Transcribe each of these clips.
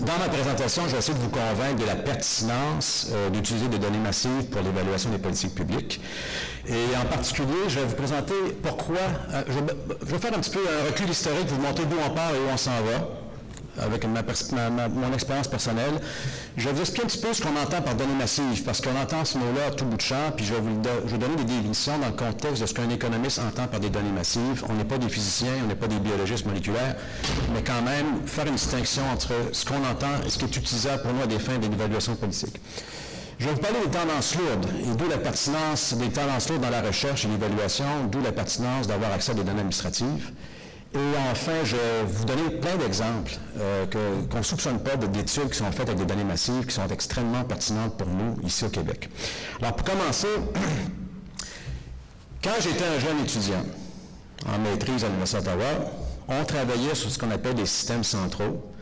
Dans ma présentation, je vais essayer de vous convaincre de la pertinence d'utiliser des données massives pour l'évaluation des politiques publiques. Et en particulier, je vais vous présenter pourquoi... je vais faire un petit peu un recul historique, vous montrer d'où on part et où on s'en va, avec mon expérience personnelle. Je vais vous expliquer un petit peu ce qu'on entend par données massives, parce qu'on entend ce mot-là à tout bout de champ, puis je vais vous donner des définitions dans le contexte de ce qu'un économiste entend par des données massives. On n'est pas des physiciens, on n'est pas des biologistes moléculaires, mais quand même faire une distinction entre ce qu'on entend et ce qui est utilisable pour nous à des fins d'évaluation politique. Je vais vous parler des tendances lourdes, et d'où la pertinence des tendances lourdes dans la recherche et l'évaluation, d'où la pertinence d'avoir accès à des données administratives. Et enfin, je vais vous donner plein d'exemples qu'on ne soupçonne pas d'études qui sont faites avec des données massives, qui sont extrêmement pertinentes pour nous, ici au Québec. Alors, pour commencer, quand j'étais un jeune étudiant en maîtrise à l'Université d'Ottawa, on travaillait sur ce qu'on appelle des systèmes centraux.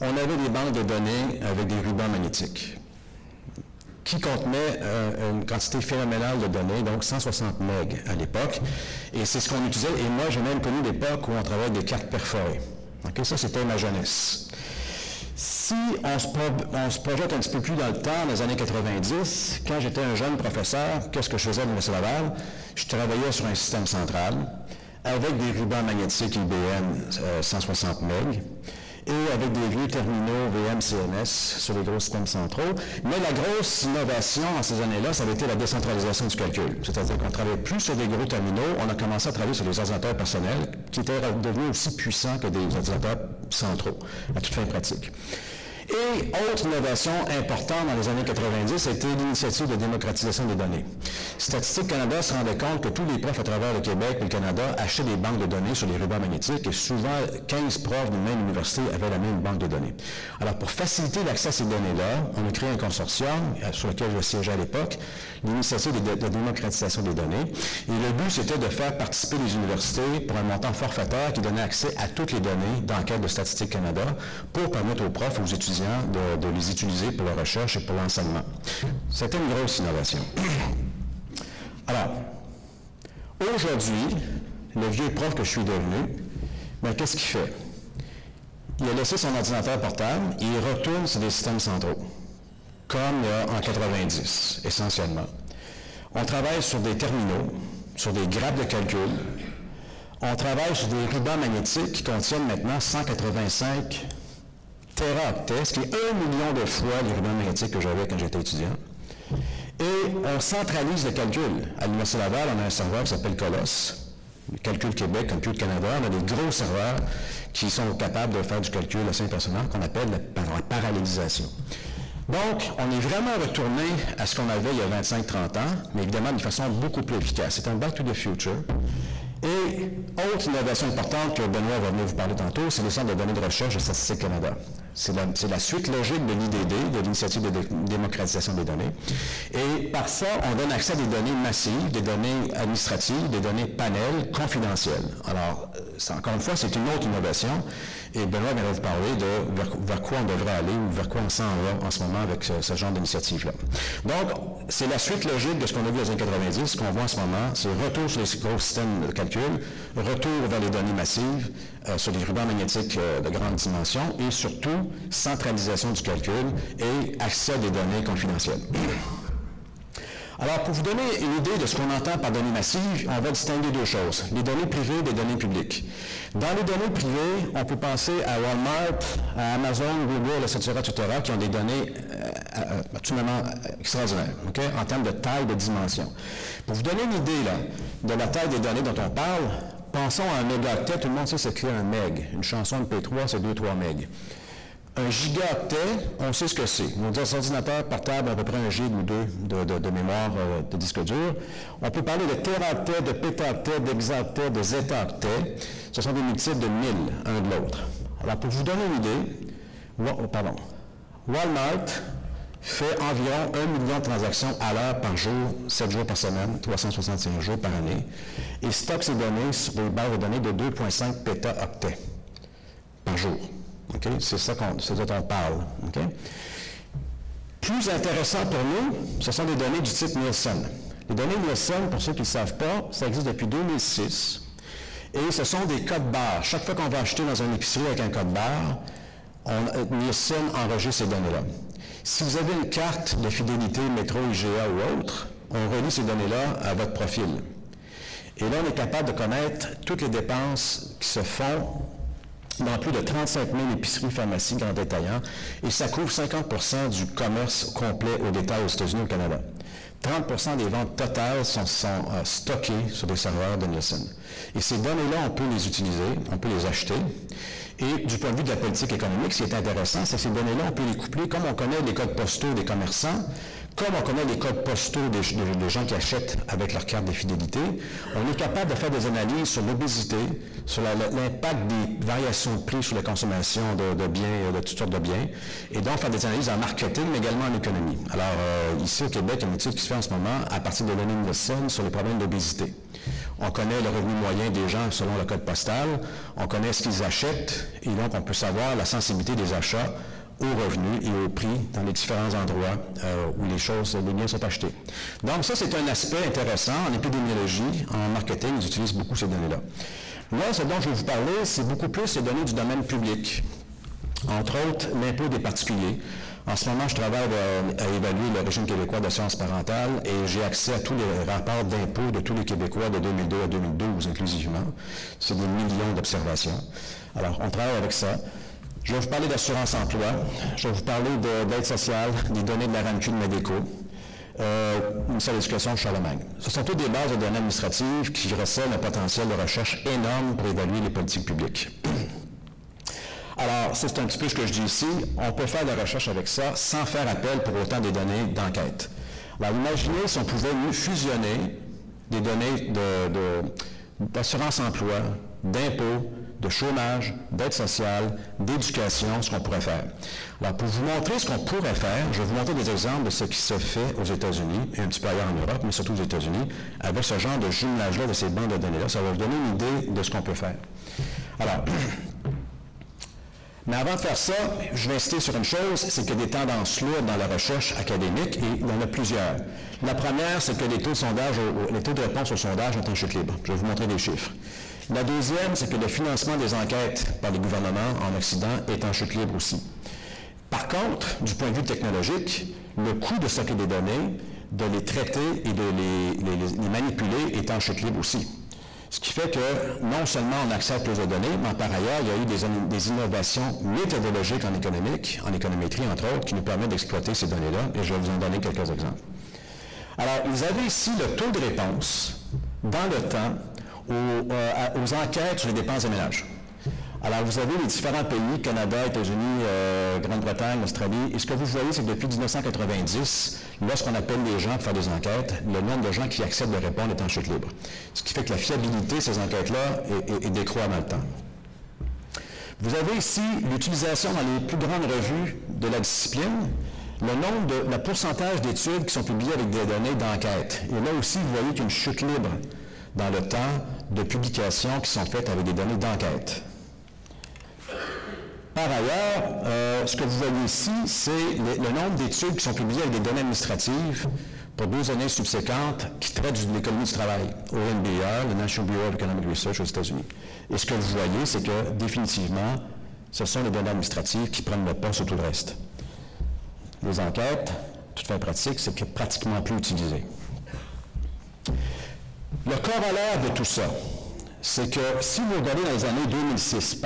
On avait des banques de données avec des rubans magnétiques qui contenait une quantité phénoménale de données, donc 160 MB à l'époque. Et c'est ce qu'on utilisait. Et moi, j'ai même connu l'époque où on travaillait avec des cartes perforées. Okay, ça, c'était ma jeunesse. Si on se projette un petit peu plus dans le temps, dans les années 90, quand j'étais un jeune professeur, qu'est-ce que je faisais à l'Université Laval? Je travaillais sur un système central avec des rubans magnétiques IBM 160 MB. Et avec des vieux terminaux VM-CMS sur les gros systèmes centraux. Mais la grosse innovation en ces années-là, ça avait été la décentralisation du calcul. C'est-à-dire qu'on ne travaillait plus sur des gros terminaux, on a commencé à travailler sur des ordinateurs personnels qui étaient devenus aussi puissants que des ordinateurs centraux, à toute fin pratique. Et autre innovation importante dans les années 90, c'était l'initiative de démocratisation des données. Statistique Canada se rendait compte que tous les profs à travers le Québec et le Canada achetaient des banques de données sur les rubans magnétiques et souvent 15 profs d'une même université avaient la même banque de données. Alors pour faciliter l'accès à ces données-là, on a créé un consortium sur lequel je siégeais à l'époque, l'initiative de démocratisation des données. Et le but, c'était de faire participer les universités pour un montant forfaitaire qui donnait accès à toutes les données d'enquête de Statistique Canada pour permettre aux profs, aux étudiants, de les utiliser pour la recherche et pour l'enseignement. C'était une grosse innovation. Alors, aujourd'hui, le vieux prof que je suis devenu, bien, qu'est-ce qu'il fait? Il a laissé son ordinateur portable et il retourne sur des systèmes centraux, comme en 90, essentiellement. On travaille sur des terminaux, sur des grappes de calcul. On travaille sur des rubans magnétiques qui contiennent maintenant 185 téraoctets, ce qui est 1 million de fois les rubans magnétiques que j'avais quand j'étais étudiant. Et on centralise le calcul. À l'Université Laval, on a un serveur qui s'appelle Colosse. Calcul Québec, Calcul Canada, on a des gros serveurs qui sont capables de faire du calcul assez impressionnant qu'on appelle la parallélisation. Donc, on est vraiment retourné à ce qu'on avait il y a 25-30 ans, mais évidemment d'une façon beaucoup plus efficace. C'est un back to the future. Et autre innovation importante que Benoît va venir vous parler tantôt, c'est le Centre de données de recherche de Statistique Canada. C'est la suite logique de l'IDD, de l'Initiative de démocratisation des données. Et par ça, on donne accès à des données massives, des données administratives, des données panels confidentielles. Alors, encore une fois, c'est une autre innovation. Et Benoît vient de vous parler de vers quoi on devrait aller ou vers quoi on s'en va en ce moment avec ce genre d'initiative-là. Donc, c'est la suite logique de ce qu'on a vu dans les années 90. Ce qu'on voit en ce moment, c'est retour sur les gros systèmes de calcul, retour vers les données massives, sur les rubans magnétiques de grande dimension et surtout centralisation du calcul et accès à des données confidentielles. Alors, pour vous donner une idée de ce qu'on entend par données massives, on va distinguer deux choses, les données privées des données publiques. Dans les données privées, on peut penser à Walmart, à Amazon, Google, etc., qui ont des données absolument extraordinaires, okay, en termes de taille, de dimension. Pour vous donner une idée là, de la taille des données dont on parle, pensons à un mégaoctet, tout le monde sait ce qu'est un meg. Une chanson MP3, c'est 2-3 meg. Un gigaoctet, on sait ce que c'est. Nos ordinateurs portables ont à peu près 1 gig ou 2 de mémoire de disque dur. On peut parler de téraoctets, de pétaoctets, d'hexaoctets, de zétaoctets. Ce sont des multiples de 1000, un de l'autre. Alors, pour vous donner une idée, Walmart fait environ 1 million de transactions à l'heure par jour, 7 jours par semaine, 365 jours par année, et stocke ces données sur des bases de données de 2,5 pétaoctets par jour. Okay? C'est ça dont on parle. Okay? Plus intéressant pour nous, ce sont des données du type Nielsen. Les données Nielsen, pour ceux qui ne le savent pas, ça existe depuis 2006. Et ce sont des codes barres. Chaque fois qu'on va acheter dans une épicerie avec un code barre, Nielsen enregistre ces données-là. Si vous avez une carte de fidélité Métro, IGA ou autre, on relie ces données-là à votre profil. Et là, on est capable de connaître toutes les dépenses qui se font dans plus de 35 000 épiceries, pharmacies, grands détaillants, et ça couvre 50% du commerce complet au détail aux États-Unis et au Canada. 30% des ventes totales sont stockées sur des serveurs de Nielsen. Et ces données-là, on peut les utiliser, on peut les acheter. Et du point de vue de la politique économique, ce qui est intéressant, c'est que ces données-là, on peut les coupler, comme on connaît les codes postaux des commerçants, comme on connaît les codes postaux des gens qui achètent avec leur carte de fidélité, on est capable de faire des analyses sur l'obésité, sur l'impact des variations de prix sur la consommation de biens, de toutes sortes de biens, et donc faire des analyses en marketing, mais également en économie. Alors, ici au Québec, il y a une étude qui se fait en ce moment à partir de l'année Nielsen sur les problèmes d'obésité. On connaît le revenu moyen des gens selon le code postal, on connaît ce qu'ils achètent, et donc on peut savoir la sensibilité des achats aux revenus et aux prix dans les différents endroits où les biens sont achetés. Donc ça, c'est un aspect intéressant. En épidémiologie, en marketing, ils utilisent beaucoup ces données-là. Là, ce dont je vais vous parler, c'est beaucoup plus les données du domaine public. Entre autres, l'impôt des particuliers. En ce moment, je travaille à évaluer le régime québécois d'assurance parentale et j'ai accès à tous les rapports d'impôts de tous les Québécois de 2002 à 2012 inclusivement. C'est des millions d'observations. Alors, on travaille avec ça. Je vais vous parler d'assurance emploi, je vais vous parler d'aide sociale, des données de la RAMQ de Medeco, ministère de l'Éducation de Charlemagne. Ce sont toutes des bases de données administratives qui recèlent un potentiel de recherche énorme pour évaluer les politiques publiques. Alors, c'est un petit peu ce que je dis ici, on peut faire de la recherche avec ça sans faire appel pour autant des données d'enquête. Alors, imaginez si on pouvait fusionner des données d'assurance emploi, d'impôts, de chômage, d'aide sociale, d'éducation, ce qu'on pourrait faire. Alors, pour vous montrer ce qu'on pourrait faire, je vais vous montrer des exemples de ce qui se fait aux États-Unis, et un petit peu ailleurs en Europe, mais surtout aux États-Unis, avec ce genre de jumelage-là, de ces bandes de données-là. Ça va vous donner une idée de ce qu'on peut faire. Alors, mais avant de faire ça, je vais insister sur une chose, c'est qu'il y a des tendances lourdes dans la recherche académique, et il y en a plusieurs. La première, c'est que les taux de réponse au sondage sont en chute libre. Je vais vous montrer des chiffres. La deuxième, c'est que le financement des enquêtes par les gouvernements en Occident est en chute libre aussi. Par contre, du point de vue technologique, le coût de stocker des données, de les traiter et de les manipuler est en chute libre aussi. Ce qui fait que non seulement on accède à plus de données, mais par ailleurs, il y a eu des innovations méthodologiques en économétrie entre autres, qui nous permettent d'exploiter ces données-là, et je vais vous en donner quelques exemples. Alors, vous avez ici le taux de réponse dans le temps aux enquêtes sur les dépenses des ménages. Alors, vous avez les différents pays, Canada, États-Unis, Grande-Bretagne, Australie, et ce que vous voyez, c'est que depuis 1990, lorsqu'on appelle les gens pour faire des enquêtes, le nombre de gens qui acceptent de répondre est en chute libre. Ce qui fait que la fiabilité de ces enquêtes-là décroît dans le temps. Vous avez ici l'utilisation dans les plus grandes revues de la discipline, le pourcentage d'études qui sont publiées avec des données d'enquête. Et là aussi, vous voyez qu'il y a une chute libre dans le temps de publications qui sont faites avec des données d'enquête. Par ailleurs, ce que vous voyez ici, c'est le nombre d'études qui sont publiées avec des données administratives pour 2 années subséquentes qui traitent de l'économie du travail, au NBER, le National Bureau of Economic Research aux États-Unis. Et ce que vous voyez, c'est que définitivement, ce sont les données administratives qui prennent le pas sur tout le reste. Les enquêtes, toute fin pratique, c'est pratiquement plus utilisé. Le corollaire de tout ça, c'est que si vous regardez dans les années 2006,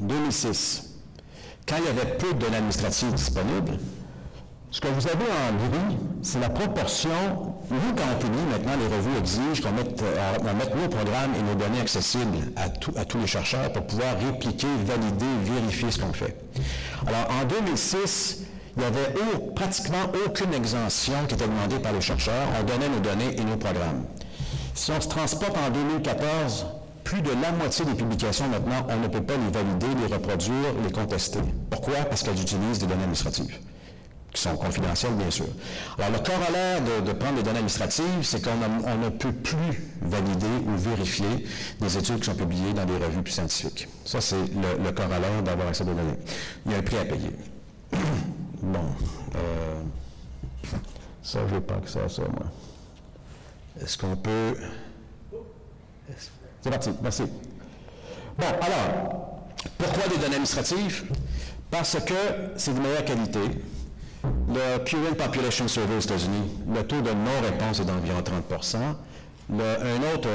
2006, quand il y avait peu de données administratives disponibles, ce que vous avez en gris, c'est la proportion. Nous, quand on publie maintenant, les revues exigent qu'on mette nos programmes et nos données accessibles à tous les chercheurs pour pouvoir répliquer, valider, vérifier ce qu'on fait. Alors, en 2006, il n'y avait pratiquement aucune exemption qui était demandée par les chercheurs. On donnait nos données et nos programmes. Si on se transporte en 2014, plus de la moitié des publications maintenant, on ne peut pas les valider, les reproduire, les contester. Pourquoi? Parce qu'elles utilisent des données administratives, qui sont confidentielles, bien sûr. Alors, le corollaire de prendre des données administratives, c'est qu'on ne peut plus valider ou vérifier des études qui sont publiées dans des revues plus scientifiques. Ça, c'est le corollaire d'avoir accès aux données. Il y a un prix à payer. Bon. Ça, je n'ai pas accès à ça, moi. Est-ce qu'on peut... C'est parti, merci. Bon, alors, Pourquoi des données administratives? Parce que c'est de meilleure qualité. Le Current Population Survey aux États-Unis, le taux de non-réponse est d'environ 30 une autre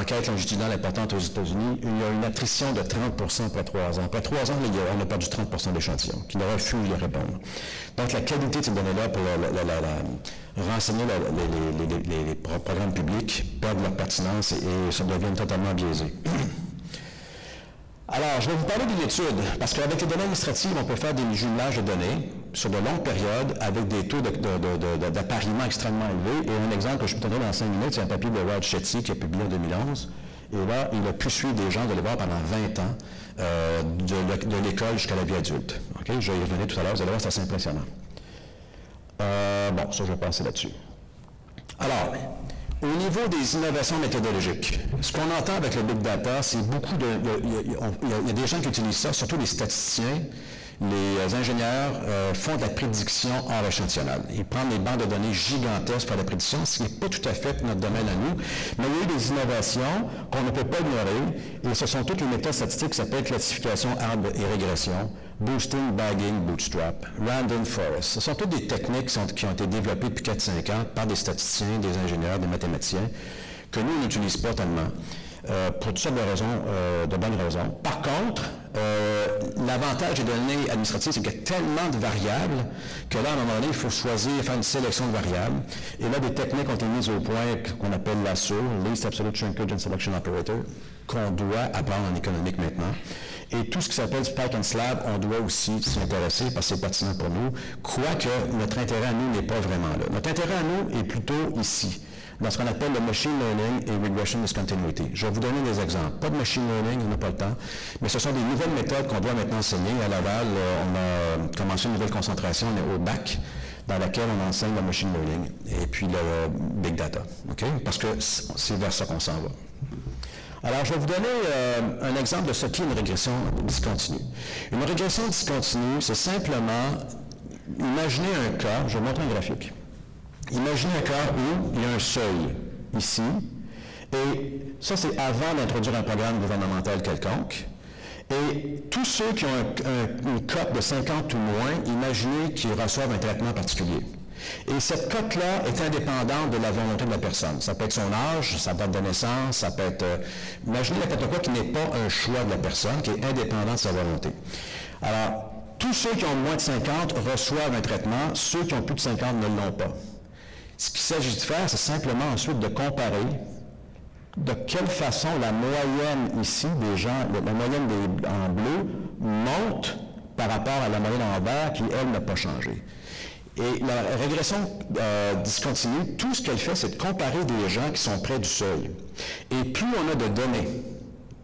enquête longitudinale importante aux États-Unis, il y a une attrition de 30 après 3 ans. Après 3 ans, on a perdu 30 d'échantillons qui n'auraient pu y répondre. Donc, la qualité de ces données-là pour renseigner les programmes publics perdent leur pertinence et ça devient totalement biaisé. Alors, je vais vous parler d'une étude, parce qu'avec les données administratives, on peut faire des jumelages de données sur de longues périodes avec des taux d'appariement extrêmement élevés. Et un exemple que je peux donner dans 5 minutes, c'est un papier de Rod Shetty qui est publié en 2011. Et là, il a pu suivre des gens, de les voir pendant 20 ans, de l'école jusqu'à la vie adulte. Okay? Je vais y revenir tout à l'heure, vous allez voir, c'est assez impressionnant. Bon, ça, je vais passer là-dessus. Alors, au niveau des innovations méthodologiques, ce qu'on entend avec le Big Data, c'est beaucoup il y a des gens qui utilisent ça, surtout les statisticiens, les ingénieurs font de la prédiction hors échantillonnale. Ils prennent des banques de données gigantesques pour la prédiction, ce qui n'est pas tout à fait notre domaine à nous, mais il y a eu des innovations qu'on ne peut pas ignorer, et ce sont toutes les méthodes statistiques qui s'appellent classification, arbre et régression, boosting, bagging, bootstrap, random forest. Ce sont toutes des techniques qui ont été développées depuis 4-5 ans par des statisticiens, des ingénieurs, des mathématiciens, que nous, on n'utilise pas tellement. Pour toutes sortes de raisons, de bonnes raisons. Par contre, l'avantage des données administratives, c'est qu'il y a tellement de variables que là, à un moment donné, il faut choisir, faire une sélection de variables. Et là, des techniques ont été mises au point qu'on appelle l'ASSO, Least Absolute Shrinkage and Selection Operator, qu'on doit apprendre en économique maintenant. Et tout ce qui s'appelle Spike and Slab, on doit aussi s'y intéresser parce que c'est pertinent pour nous, quoique notre intérêt à nous n'est pas vraiment là. Notre intérêt à nous est plutôt ici, dans ce qu'on appelle le machine learning et regression discontinuity. Je vais vous donner des exemples. Pas de machine learning, on n'a pas le temps, mais ce sont des nouvelles méthodes qu'on doit maintenant enseigner. À Laval, on a commencé une nouvelle concentration au bac, dans laquelle on enseigne le machine learning et puis le big data. Okay? Parce que c'est vers ça qu'on s'en va. Alors, je vais vous donner un exemple de ce qu'est une régression discontinue. Une régression discontinue, c'est simplement imaginer un cas, je vais vous montrer un graphique. Imaginez un cas où il y a un seuil ici, et ça c'est avant d'introduire un programme gouvernemental quelconque. Et tous ceux qui ont une cote de 50 ou moins, imaginez qu'ils reçoivent un traitement particulier. Et cette cote-là est indépendante de la volonté de la personne. Ça peut être son âge, sa date de naissance, ça peut être... imaginez n'importe quoi qui n'est pas un choix de la personne, qui est indépendant de sa volonté. Alors, tous ceux qui ont moins de 50 reçoivent un traitement, ceux qui ont plus de 50 ne l'ont pas. Ce qu'il s'agit de faire, c'est simplement ensuite de comparer de quelle façon la moyenne ici des gens, la moyenne en bleu, monte par rapport à la moyenne en vert qui, elle, n'a pas changé. Et la régression discontinue, tout ce qu'elle fait, c'est de comparer des gens qui sont près du seuil. Et plus on a de données,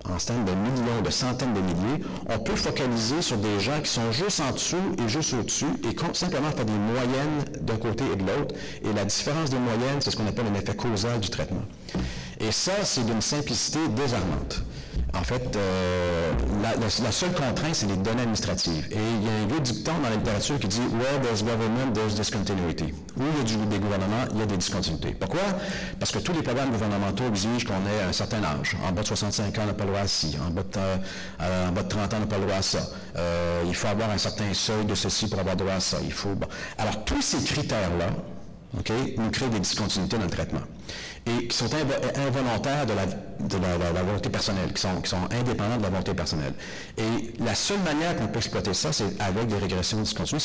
en termes de millions, de centaines de milliers, on peut focaliser sur des gens qui sont juste en dessous et juste au-dessus et simplement faire des moyennes d'un côté et de l'autre. Et la différence des moyennes, c'est ce qu'on appelle un effet causal du traitement. Et ça, c'est d'une simplicité désarmante. En fait, la seule contrainte, c'est les données administratives. Et il y a un vieux dicton dans la littérature qui dit « Where there's government, there's discontinuity ». Où il y a des gouvernements, il y a des discontinuités. Pourquoi? Parce que tous les programmes gouvernementaux exigent qu'on ait un certain âge. En bas de 65 ans, on n'a pas le droit à ci. En bas de 30 ans, on n'a pas le droit à ça. Il faut avoir un certain seuil de ceci pour avoir droit à ça. Il faut... Bon. Alors, tous ces critères-là, okay, nous créent des discontinuités dans le traitement. Et qui sont involontaires de la volonté personnelle, qui sont indépendants de la volonté personnelle. Et la seule manière qu'on peut exploiter ça, c'est avec des régressions discontinues,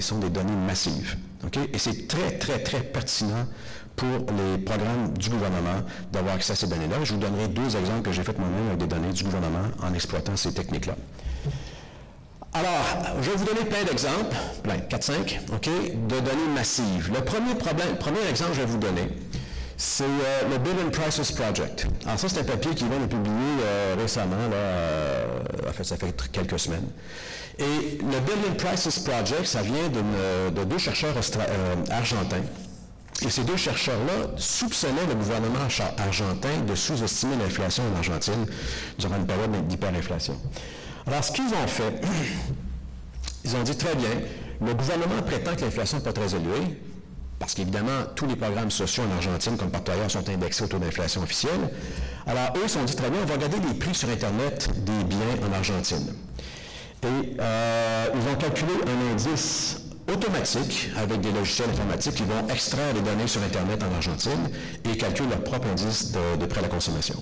sont des données massives. Okay? Et c'est très, très, très pertinent pour les programmes du gouvernement d'avoir accès à ces données-là. Je vous donnerai 2 exemples que j'ai fait moi-même avec des données du gouvernement en exploitant ces techniques-là. Alors, je vais vous donner plein d'exemples, 4-5, okay, de données massives. Le premier exemple que je vais vous donner, c'est le Bill and Prices Project. Alors ça, c'est un papier qui vient de publier récemment, en fait, ça fait quelques semaines. Et le Bill and Prices Project, ça vient de 2 chercheurs argentins. Et ces 2 chercheurs-là soupçonnaient le gouvernement argentin de sous-estimer l'inflation en Argentine durant une période d'hyperinflation. Alors, ce qu'ils ont fait, ils ont dit très bien, le gouvernement prétend que l'inflation n'est pas très élevée, parce qu'évidemment, tous les programmes sociaux en Argentine, comme partout ailleurs, sont indexés au taux d'inflation officiel. Alors, eux se sont dit, très bien, on va regarder les prix sur Internet des biens en Argentine. Et ils ont calculé un indice automatique avec des logiciels informatiques qui vont extraire les données sur Internet en Argentine et calculer leur propre indice de prêt à la consommation.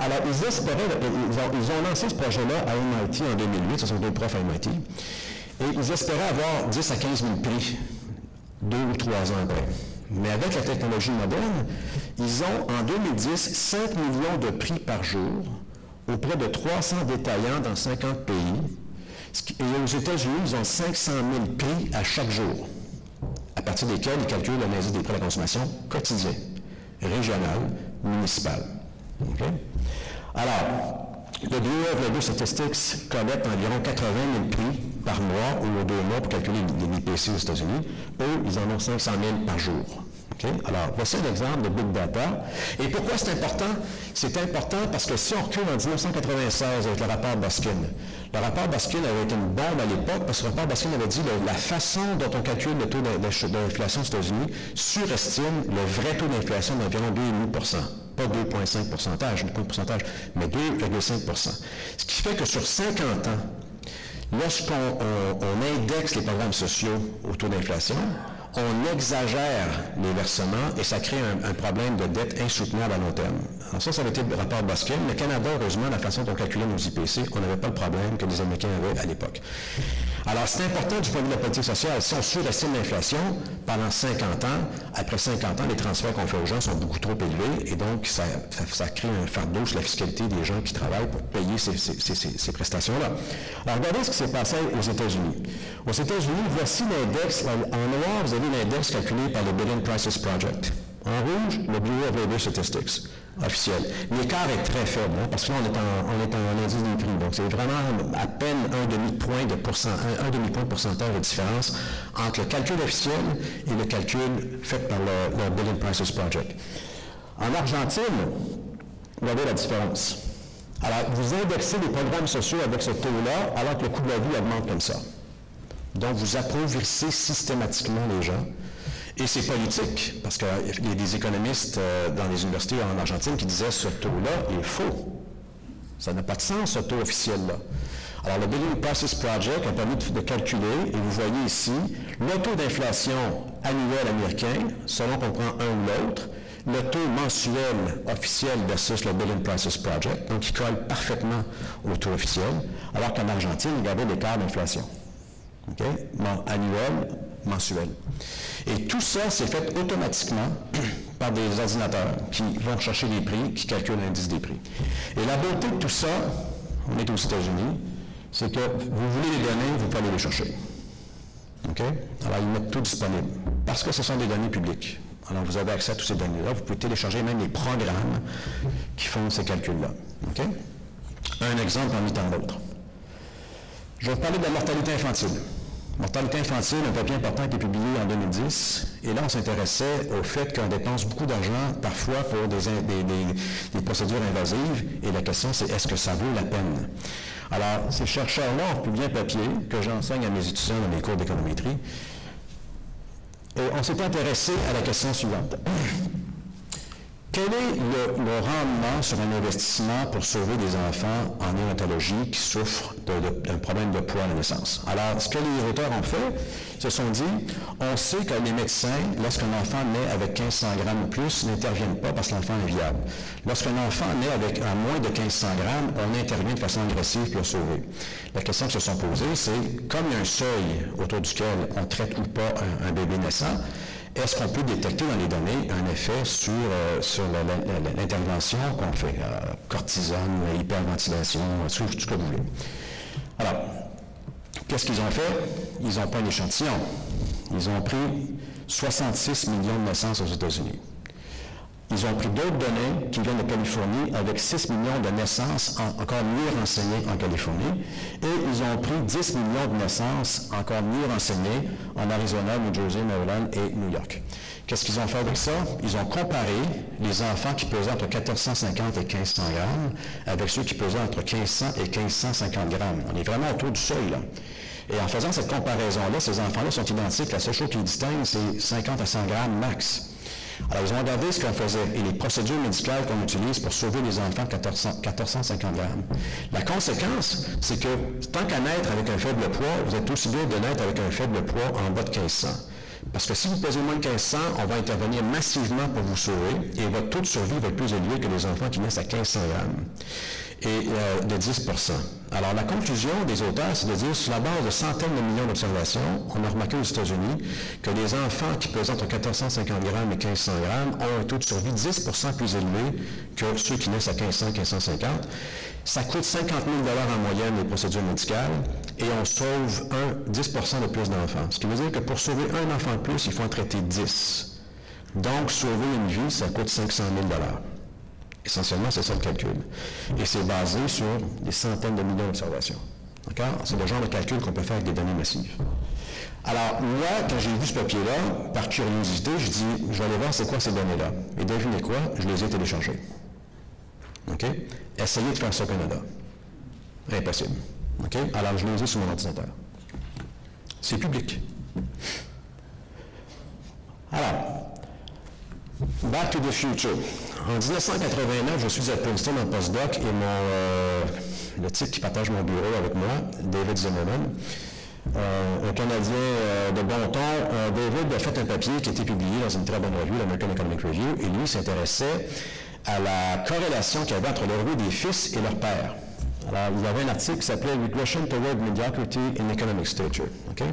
Alors, ils ont lancé ce projet-là à MIT en 2008, ce sont deux profs à MIT, et ils espéraient avoir 10 à 15 000 prix 2 ou 3 ans après. Mais avec la technologie moderne, ils ont en 2010 5 millions de prix par jour auprès de 300 détaillants dans 50 pays. Et aux États-Unis, ils ont 500 000 prix à chaque jour, à partir desquels ils calculent l'indice des prix à la consommation quotidien, régional, municipal. Okay? Alors, le Bureau of Labor Statistics collecte environ 80 000 prix par mois ou aux 2 mois pour calculer l'IPC aux États-Unis. Eux, ils en ont 500 000 par jour. Okay? Alors, voici un exemple de Big Data. Et pourquoi c'est important? C'est important parce que si on recule en 1996 avec le rapport Baskin avait été une bombe à l'époque parce que le rapport Baskin avait dit que la façon dont on calcule le taux d'inflation aux États-Unis surestime le vrai taux d'inflation d'environ 2,5%. Pas 2,5 pourcentage, mais 2,5 %. Ce qui fait que sur 50 ans, lorsqu'on indexe les programmes sociaux au taux d'inflation, on exagère les versements et ça crée un problème de dette insoutenable à long terme. Alors ça avait été le rapport Baskin. Le Canada, heureusement, la façon dont on calculait nos IPC, on n'avait pas le problème que les Américains avaient à l'époque. Alors, c'est important du point de vue de la politique sociale. Si on surestime l'inflation, pendant 50 ans, après 50 ans, les transferts qu'on fait aux gens sont beaucoup trop élevés et donc ça crée un fardeau sur la fiscalité des gens qui travaillent pour payer ces prestations-là. Alors, regardez ce qui s'est passé aux États-Unis. Aux États-Unis, voici l'index. En noir, vous avez l'index calculé par le Building Prices Project. En rouge, le Bureau of Labor Statistics officiel. L'écart est très faible, hein, parce que là, on est en indice des prix. Donc, c'est vraiment à peine un demi-point de pourcentage de différence entre le calcul officiel et le calcul fait par le Building Prices Project. En Argentine, regardez la différence. Alors, vous indexez les programmes sociaux avec ce taux-là, alors que le coût de la vie augmente comme ça. Donc, vous appauvrissez systématiquement les gens. Et c'est politique, parce qu'il y a des économistes dans les universités en Argentine qui disaient ce taux-là est faux. Ça n'a pas de sens, ce taux officiel-là. Alors, le Building Prices Project a permis de calculer, et vous voyez ici, le taux d'inflation annuel américain, selon qu'on prend un ou l'autre, le taux mensuel officiel versus le Building Prices Project, donc il colle parfaitement au taux officiel, alors qu'en Argentine, il y avait l'écart d'inflation. Okay? Bon, annuel, mensuel. Et tout ça, c'est fait automatiquement par des ordinateurs qui vont chercher les prix, qui calculent l'indice des prix. Et la beauté de tout ça, on est aux États-Unis, c'est que vous voulez les données, vous pouvez aller les chercher. Okay? Alors, ils mettent tout disponible, parce que ce sont des données publiques. Alors, vous avez accès à toutes ces données-là. Vous pouvez télécharger même les programmes qui font ces calculs-là. Okay? Un exemple parmi tant d'autres. Je vais vous parler de la mortalité infantile. Mortalité infantile, un papier important qui est publié en 2010. Et là, on s'intéressait au fait qu'on dépense beaucoup d'argent, parfois, pour des procédures invasives. Et la question, c'est est-ce que ça vaut la peine? Alors, ces chercheurs-là ont publié un papier que j'enseigne à mes étudiants dans mes cours d'économétrie. Et on s'est intéressé à la question suivante. Quel est le rendement sur un investissement pour sauver des enfants en néonatologie qui souffrent d'un problème de poids à la naissance? Alors, ce que les auteurs ont fait, ils se sont dit, on sait que les médecins, lorsqu'un enfant naît avec 1500 grammes ou plus, n'interviennent pas parce que l'enfant est viable. Lorsqu'un enfant naît avec moins de 1500 grammes, on intervient de façon agressive pour le sauver. La question qu'ils se sont posées, c'est, comme il y a un seuil autour duquel on traite ou pas un bébé naissant, est-ce qu'on peut détecter dans les données un effet sur l'intervention qu'on fait, cortisone, hyperventilation, tout ce que vous voulez. Alors, qu'est-ce qu'ils ont fait? Ils ont pris un échantillon. Ils ont pris 66 millions de naissances aux États-Unis. Ils ont pris d'autres données qui viennent de Californie avec 6 millions de naissances encore mieux renseignées en Californie. Et ils ont pris 10 millions de naissances encore mieux renseignées en Arizona, New Jersey, Maryland et New York. Qu'est-ce qu'ils ont fait avec ça? Ils ont comparé les enfants qui pesaient entre 1450 et 1500 grammes avec ceux qui pesaient entre 1500 et 1550 grammes. On est vraiment autour du seuil, là. Et en faisant cette comparaison-là, ces enfants-là sont identiques. La seule chose qui les distingue, c'est 50 à 100 grammes max. Alors, ils ont regardé ce qu'on faisait et les procédures médicales qu'on utilise pour sauver les enfants de 1450 grammes. La conséquence, c'est que tant qu'à naître avec un faible poids, vous êtes aussi bien de naître avec un faible poids en bas de 1500. Parce que si vous pesez moins de 1500, on va intervenir massivement pour vous sauver et votre taux de survie va être plus élevé que les enfants qui naissent à 1500 grammes. Et de 10 %. Alors, la conclusion des auteurs, c'est de dire, sur la base de centaines de millions d'observations, on a remarqué aux États-Unis que les enfants qui pesent entre 1450 grammes et 1500 grammes ont un taux de survie 10 % plus élevé que ceux qui naissent à 1500, 1550. Ça coûte 50 000 $ en moyenne, les procédures médicales, et on sauve 10 % de plus d'enfants. Ce qui veut dire que pour sauver un enfant de plus, il faut en traiter 10. Donc, sauver une vie, ça coûte 500 000 $. Essentiellement, c'est ça le calcul. Et c'est basé sur des centaines de millions d'observations. D'accord? C'est le genre de calcul qu'on peut faire avec des données massives. Alors, moi, quand j'ai vu ce papier-là, par curiosité, je dis, je vais aller voir c'est quoi ces données-là. Et devinez quoi? Je les ai téléchargées. OK? Essayez de faire ça au Canada. Impossible. OK? Alors, je les ai sur mon ordinateur. C'est public. Alors, Back to the Future. En 1989, je suis à Princeton en postdoc et le type qui partage mon bureau avec moi, David Zimmerman, un Canadien de bon ton, David a fait un papier qui a été publié dans une très bonne revue, l'American Economic Review, et lui s'intéressait à la corrélation qu'il y avait entre le revenu des fils et leur père. Alors, il y avait un article qui s'appelait « Regression toward mediocrity in economic stature ». Okay?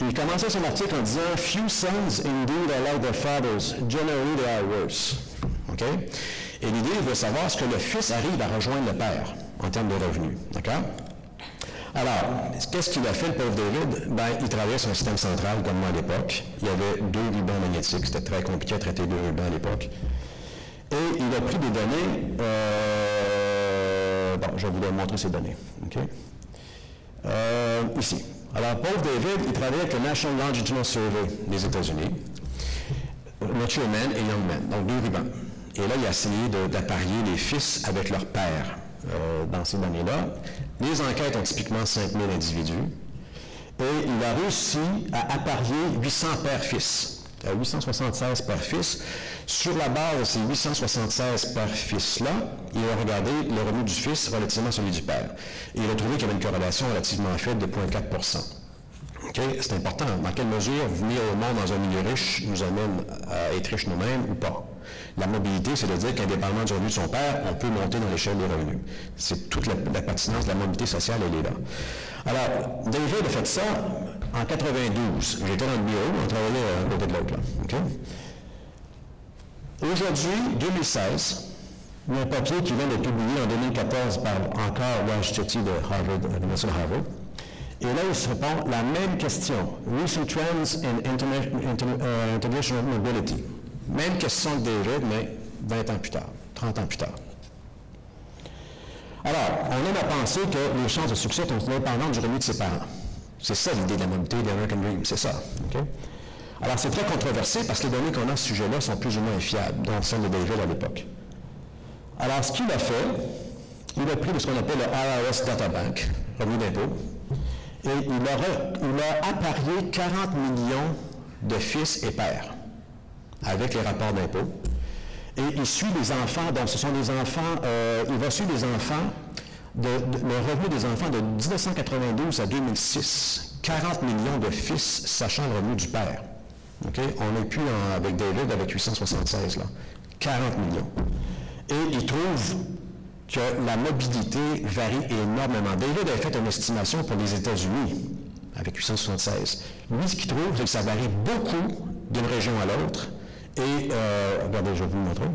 Il commençait son article en disant « Few sons indeed are like their fathers, generally they are worse ». Okay? Et l'idée, il veut savoir ce que le fils arrive à rejoindre le père en termes de revenus. D'accord? Alors, qu'est-ce qu'il a fait, le pauvre David? Ben, il travaillait sur un système central, comme moi à l'époque. Il y avait 2 rubans magnétiques. C'était très compliqué de traiter 2 rubans à l'époque. Et il a pris des données. Bon, je vais vous montrer ces données. Okay? Ici. Alors, pauvre David, il travaillait avec le National Longitudinal Survey des États-Unis, Mature Men et Young Men, donc 2 rubans. Et là, il a essayé d'apparier les fils avec leur père dans ces données-là. Les enquêtes ont typiquement 5000 individus. Et il a réussi à apparier 800 pères-fils, 876 pères-fils. Sur la base de ces 876 pères-fils-là, il a regardé le revenu du fils relativement à celui du père. Et il a trouvé qu'il y avait une corrélation relativement faible de 0,4 %. Okay? C'est important. Dans quelle mesure venir au monde dans un milieu riche nous amène à être riches nous-mêmes ou pas? La mobilité, c'est de dire qu'indépendamment du revenu de son père, on peut monter dans l'échelle des revenus. C'est toute la pertinence de la mobilité sociale, elle est là. Alors, David a fait ça en 92. J'étais dans le bureau, on travaillait à côté de l'autre. Okay? Aujourd'hui, 2016, il y a un papier qui vient d'être publié en 2014 par encore Raj Chetty de l'Université de Harvard. Et là, il se répond la même question. Recent trends in international mobility. Même question que David, mais 20 ans plus tard, 30 ans plus tard. Alors, on aime à penser que les chances de succès sont indépendantes du revenu de ses parents. C'est ça l'idée de la mobilité de l'American Dream, c'est ça. Okay? Alors, c'est très controversé parce que les données qu'on a à ce sujet-là sont plus ou moins fiables, dont celles de David à l'époque. Alors, ce qu'il a fait, il a pris de ce qu'on appelle le IRS Data Bank, revenu d'impôt, et il a apparié 40 millions de fils et pères avec les rapports d'impôt. Et il suit les enfants, donc ce sont des enfants, il va suivre les enfants, le revenu des enfants de 1992 à 2006, 40 millions de fils sachant le revenu du père. Okay? On n'est plus avec David avec 876, là. 40 millions. Et il trouve que la mobilité varie énormément. David avait fait une estimation pour les États-Unis avec 876. Lui, ce qu'il trouve, c'est que ça varie beaucoup d'une région à l'autre. Et, regardez, je vais vous le montrer.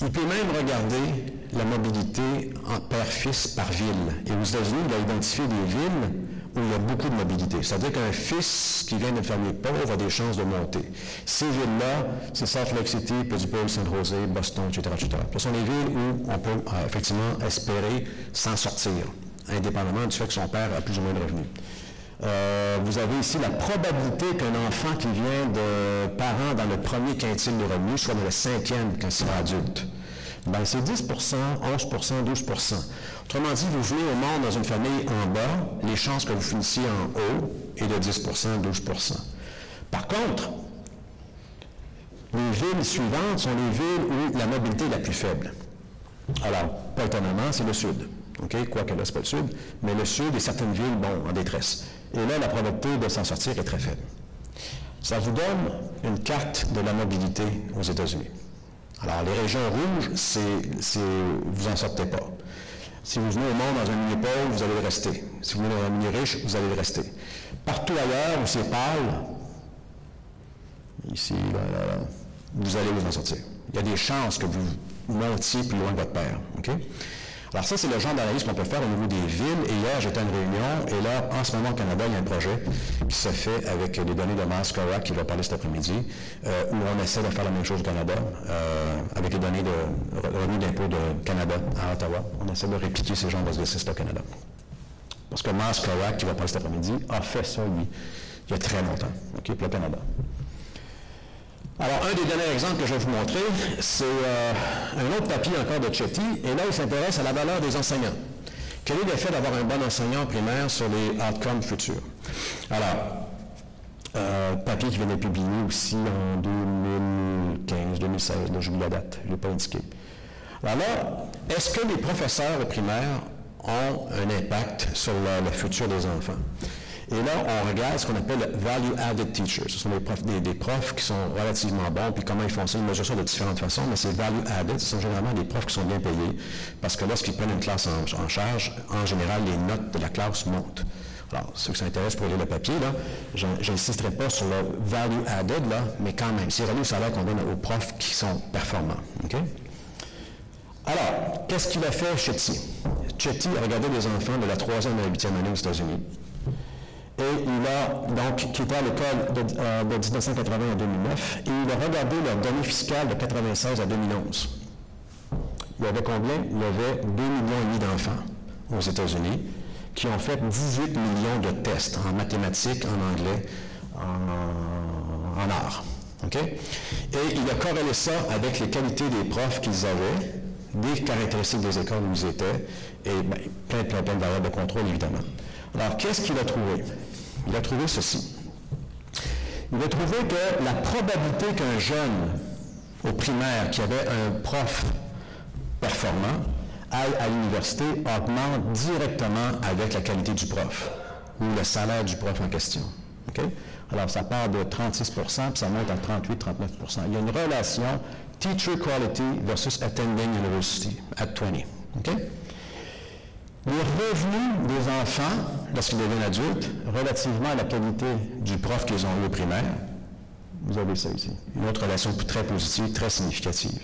Il peut même regarder la mobilité en père-fils par ville. Et aux États-Unis, il a identifié des villes où il y a beaucoup de mobilité. C'est-à-dire qu'un fils qui vient d'une famille pauvre a des chances de monter. Ces villes-là, c'est Salt Lake City, Pittsburgh, San Jose, Boston, etc., etc. Ce sont les villes où on peut effectivement espérer s'en sortir, indépendamment du fait que son père a plus ou moins de revenus. Vous avez ici la probabilité qu'un enfant qui vient de parents dans le premier quintile de revenus soit dans le 5e quand il sera adulte. Ben, c'est 10 11 12 Autrement dit, vous venez au monde dans une famille en bas, les chances que vous finissiez en haut est de 10 12 Par contre, Les villes suivantes sont les villes où la mobilité est la plus faible. Alors, pas étonnamment, c'est le sud. Okay? Quoique là, ce n'est pas le sud, mais le sud et certaines villes, bon, en détresse. Et là, la probabilité de s'en sortir est très faible. Ça vous donne une carte de la mobilité aux États-Unis. Alors, les régions rouges, vous n'en sortez pas. Si vous venez au monde dans un milieu pauvre, vous allez le rester. Si vous venez dans un milieu riche, vous allez le rester. Partout ailleurs où c'est pâle, ici, là, vous allez vous en sortir. Il y a des chances que vous montiez plus loin que votre père. Okay? Alors ça, c'est le genre d'analyse qu'on peut faire au niveau des villes. Et hier, j'étais à une réunion, et là, en ce moment, au Canada, il y a un projet qui se fait avec les données de Miles Korak, qui va parler cet après-midi, où on essaie de faire la même chose au Canada, avec les données de revenus d'impôt de Canada à Ottawa. On essaie de répliquer ces genres d'exercices au Canada. Parce que Miles Korak, qui va parler cet après-midi, a fait ça, lui, il y a très longtemps, okay, pour le Canada. Alors, un des derniers exemples que je vais vous montrer, c'est un autre papier encore de Chetty, et là, il s'intéresse à la valeur des enseignants. Quel est l'effet d'avoir un bon enseignant primaire sur les outcomes futurs? Alors, papier qui vient d'être publié aussi en 2015, 2016, là, j'oublie la date, je ne l'ai pas indiqué. Alors là, est-ce que les professeurs primaires ont un impact sur le futur des enfants? Et là, on regarde ce qu'on appelle value-added teachers. Ce sont des profs qui sont relativement bons, puis comment ils font ça, ils mesurent ça de différentes façons, mais c'est value-added, ce sont généralement des profs qui sont bien payés, parce que lorsqu'ils prennent une classe en charge, en général, les notes de la classe montent. Alors, ceux qui s'intéressent pour lire le papier, là, je n'insisterai pas sur le value-added, là, mais quand même, c'est relié au salaire qu'on donne aux profs qui sont performants. Okay? Alors, qu'est-ce qu'il a fait Chetty? Chetty a regardé les enfants de la 3e à la 8e année aux États-Unis. Et il a donc quitté l'école de 1980 à 2009, et il a regardé leurs données fiscales de 1996 à 2011. Il y avait combien? Il y avait 2,5 millions d'enfants aux États-Unis qui ont fait 18 millions de tests en mathématiques, en anglais, en art. Okay? Et il a corrélé ça avec les qualités des profs qu'ils avaient, des caractéristiques des écoles où ils étaient, et bien, plein de variables de contrôle, évidemment. Alors, qu'est-ce qu'il a trouvé? Il a trouvé ceci. Il a trouvé que la probabilité qu'un jeune au primaire qui avait un prof performant aille à l'université augmente directement avec la qualité du prof ou le salaire du prof en question. Okay? Alors, ça part de 36 puis ça monte à 38-39 Il y a une relation teacher quality versus attending university at 20. Okay? Les revenus des enfants, lorsqu'ils deviennent adultes, relativement à la qualité du prof qu'ils ont eu au primaire, vous avez ça ici. Une autre relation très positive, très significative.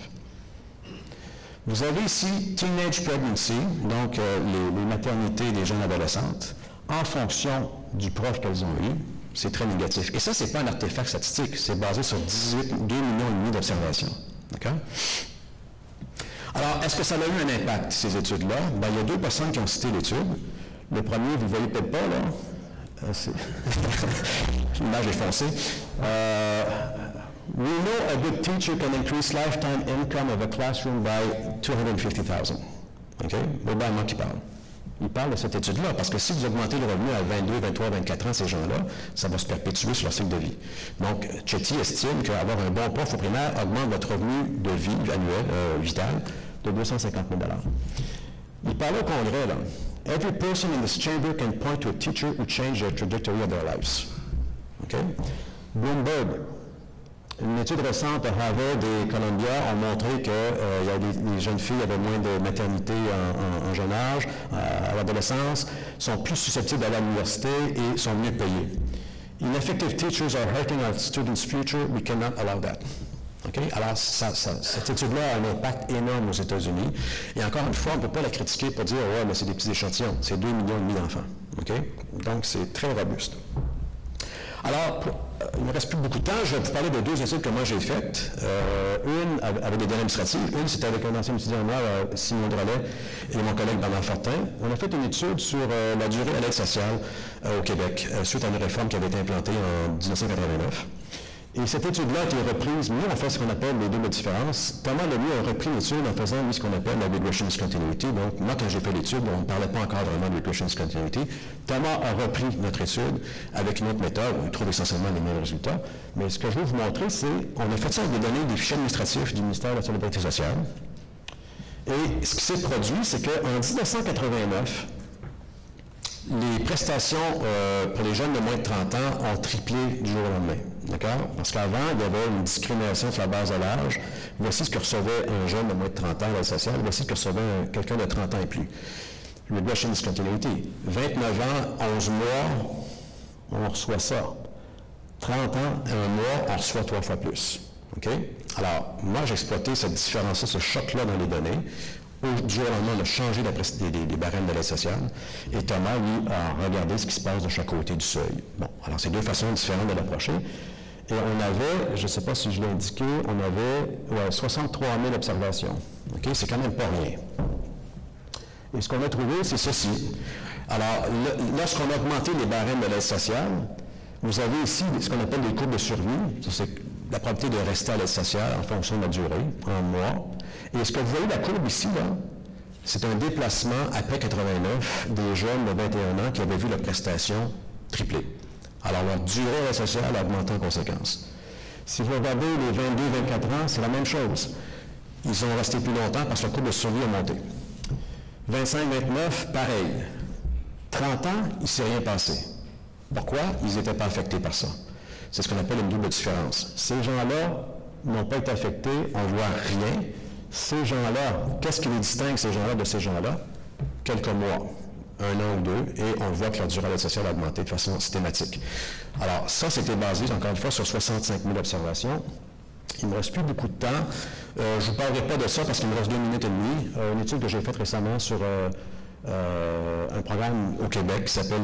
Vous avez ici teenage pregnancy, donc les maternités des jeunes adolescentes, en fonction du prof qu'elles ont eu, c'est très négatif. Et ça, ce n'est pas un artefact statistique, c'est basé sur 2,5 millions d'observations. D'accord? Alors, est-ce que ça a eu un impact, ces études-là? Bien, il y a 2 personnes qui ont cité l'étude. Le premier, vous ne voyez peut-être pas, là. L'image est foncée. We know a good teacher can increase lifetime income of a classroom by $250,000. OK? Obama qui parle. Il parle de cette étude-là, parce que si vous augmentez le revenu à 22, 23, 24 ans, ces gens-là, ça va se perpétuer sur leur cycle de vie. Donc, Chetty estime qu'avoir un bon prof au primaire augmente votre revenu de vie annuel, vital, de 250 000 $. Il parlait au Congrès, là. Every person in this chamber can point to a teacher who changed the trajectory of their lives. OK? Bloomberg. Une étude récente à Harvard et Columbia a montré que les jeunes filles avaient moins de maternité en jeune âge, à l'adolescence, sont plus susceptibles d'aller à l'université et sont mieux payées. Ineffective teachers are hurting our students' future. We cannot allow that. Okay? Alors, cette étude-là a un impact énorme aux États-Unis. Et encore une fois, on ne peut pas la critiquer pour dire « ouais, mais c'est des petits échantillons ». C'est 2,5 millions d'enfants. Okay? Donc, c'est très robuste. Alors, il ne me reste plus beaucoup de temps. Je vais vous parler de 2 études que moi j'ai faites. Une avec des données administratives. Une, c'était avec un ancien étudiant à moi, Simon Drolet, et mon collègue Bernard Fortin. On a fait une étude sur la durée à l'aide sociale au Québec, suite à une réforme qui avait été implantée en 1989. Et cette étude-là a été reprise, nous on fait ce qu'on appelle les doubles différences. Thomas Lemieux a repris l'étude en faisant ce qu'on appelle la regression discontinuity. Donc moi quand j'ai fait l'étude, on ne parlait pas encore vraiment de regression discontinuity. Thomas a repris notre étude avec une autre méthode, on trouve essentiellement les mêmes résultats. Mais ce que je veux vous montrer, c'est qu'on a fait ça avec des données des fichiers administratifs du ministère de la Sécurité sociale. Et ce qui s'est produit, c'est qu'en 1989, les prestations pour les jeunes de moins de 30 ans ont triplé du jour au lendemain. D'accord? Parce qu'avant, il y avait une discrimination sur la base de l'âge. Voici ce que recevait un jeune de moins de 30 ans à l'aide sociale. Voici ce que recevait quelqu'un de 30 ans et plus. Regression discontinuity. 29 ans, 11 mois, on reçoit ça. 30 ans, 1 mois, on reçoit 3 fois plus. OK? Alors, moi, j'ai exploité cette différence-là, ce choc-là dans les données. Du jour au lendemain, on a changé les barèmes de l'aide sociale. Et Thomas, lui, a regardé ce qui se passe de chaque côté du seuil. Bon, alors c'est deux façons différentes de l'approcher. Et on avait, je ne sais pas si je l'ai indiqué, on avait 63 000 observations. OK? C'est quand même pas rien. Et ce qu'on a trouvé, c'est ceci. Alors, lorsqu'on a augmenté les barèmes de l'aide sociale, vous avez ici ce qu'on appelle les courbes de survie. C'est la probabilité de rester à l'aide sociale en fonction de la durée, en mois. Et ce que vous voyez, la courbe ici, là, c'est un déplacement après 89 des jeunes de 21 ans qui avaient vu leur prestation tripler. Alors, leur durée sociale a augmenté en conséquence. Si vous regardez les 22-24 ans, c'est la même chose. Ils ont resté plus longtemps parce que la courbe de survie a monté. 25-29, pareil. 30 ans, il ne s'est rien passé. Pourquoi? Ils n'étaient pas affectés par ça. C'est ce qu'on appelle une double différence. Ces gens-là n'ont pas été affectés, on ne voit rien. Ces gens-là, qu'est-ce qui les distingue, ces gens-là, de ces gens-là? Quelques mois, 1 an ou 2, et on voit que leur durée sociale a augmenté de façon systématique. Alors, ça, c'était basé, encore une fois, sur 65 000 observations. Il ne me reste plus beaucoup de temps. Je ne vous parlerai pas de ça parce qu'il me reste 2 minutes et demie. Une étude que j'ai faite récemment sur un programme au Québec qui s'appelle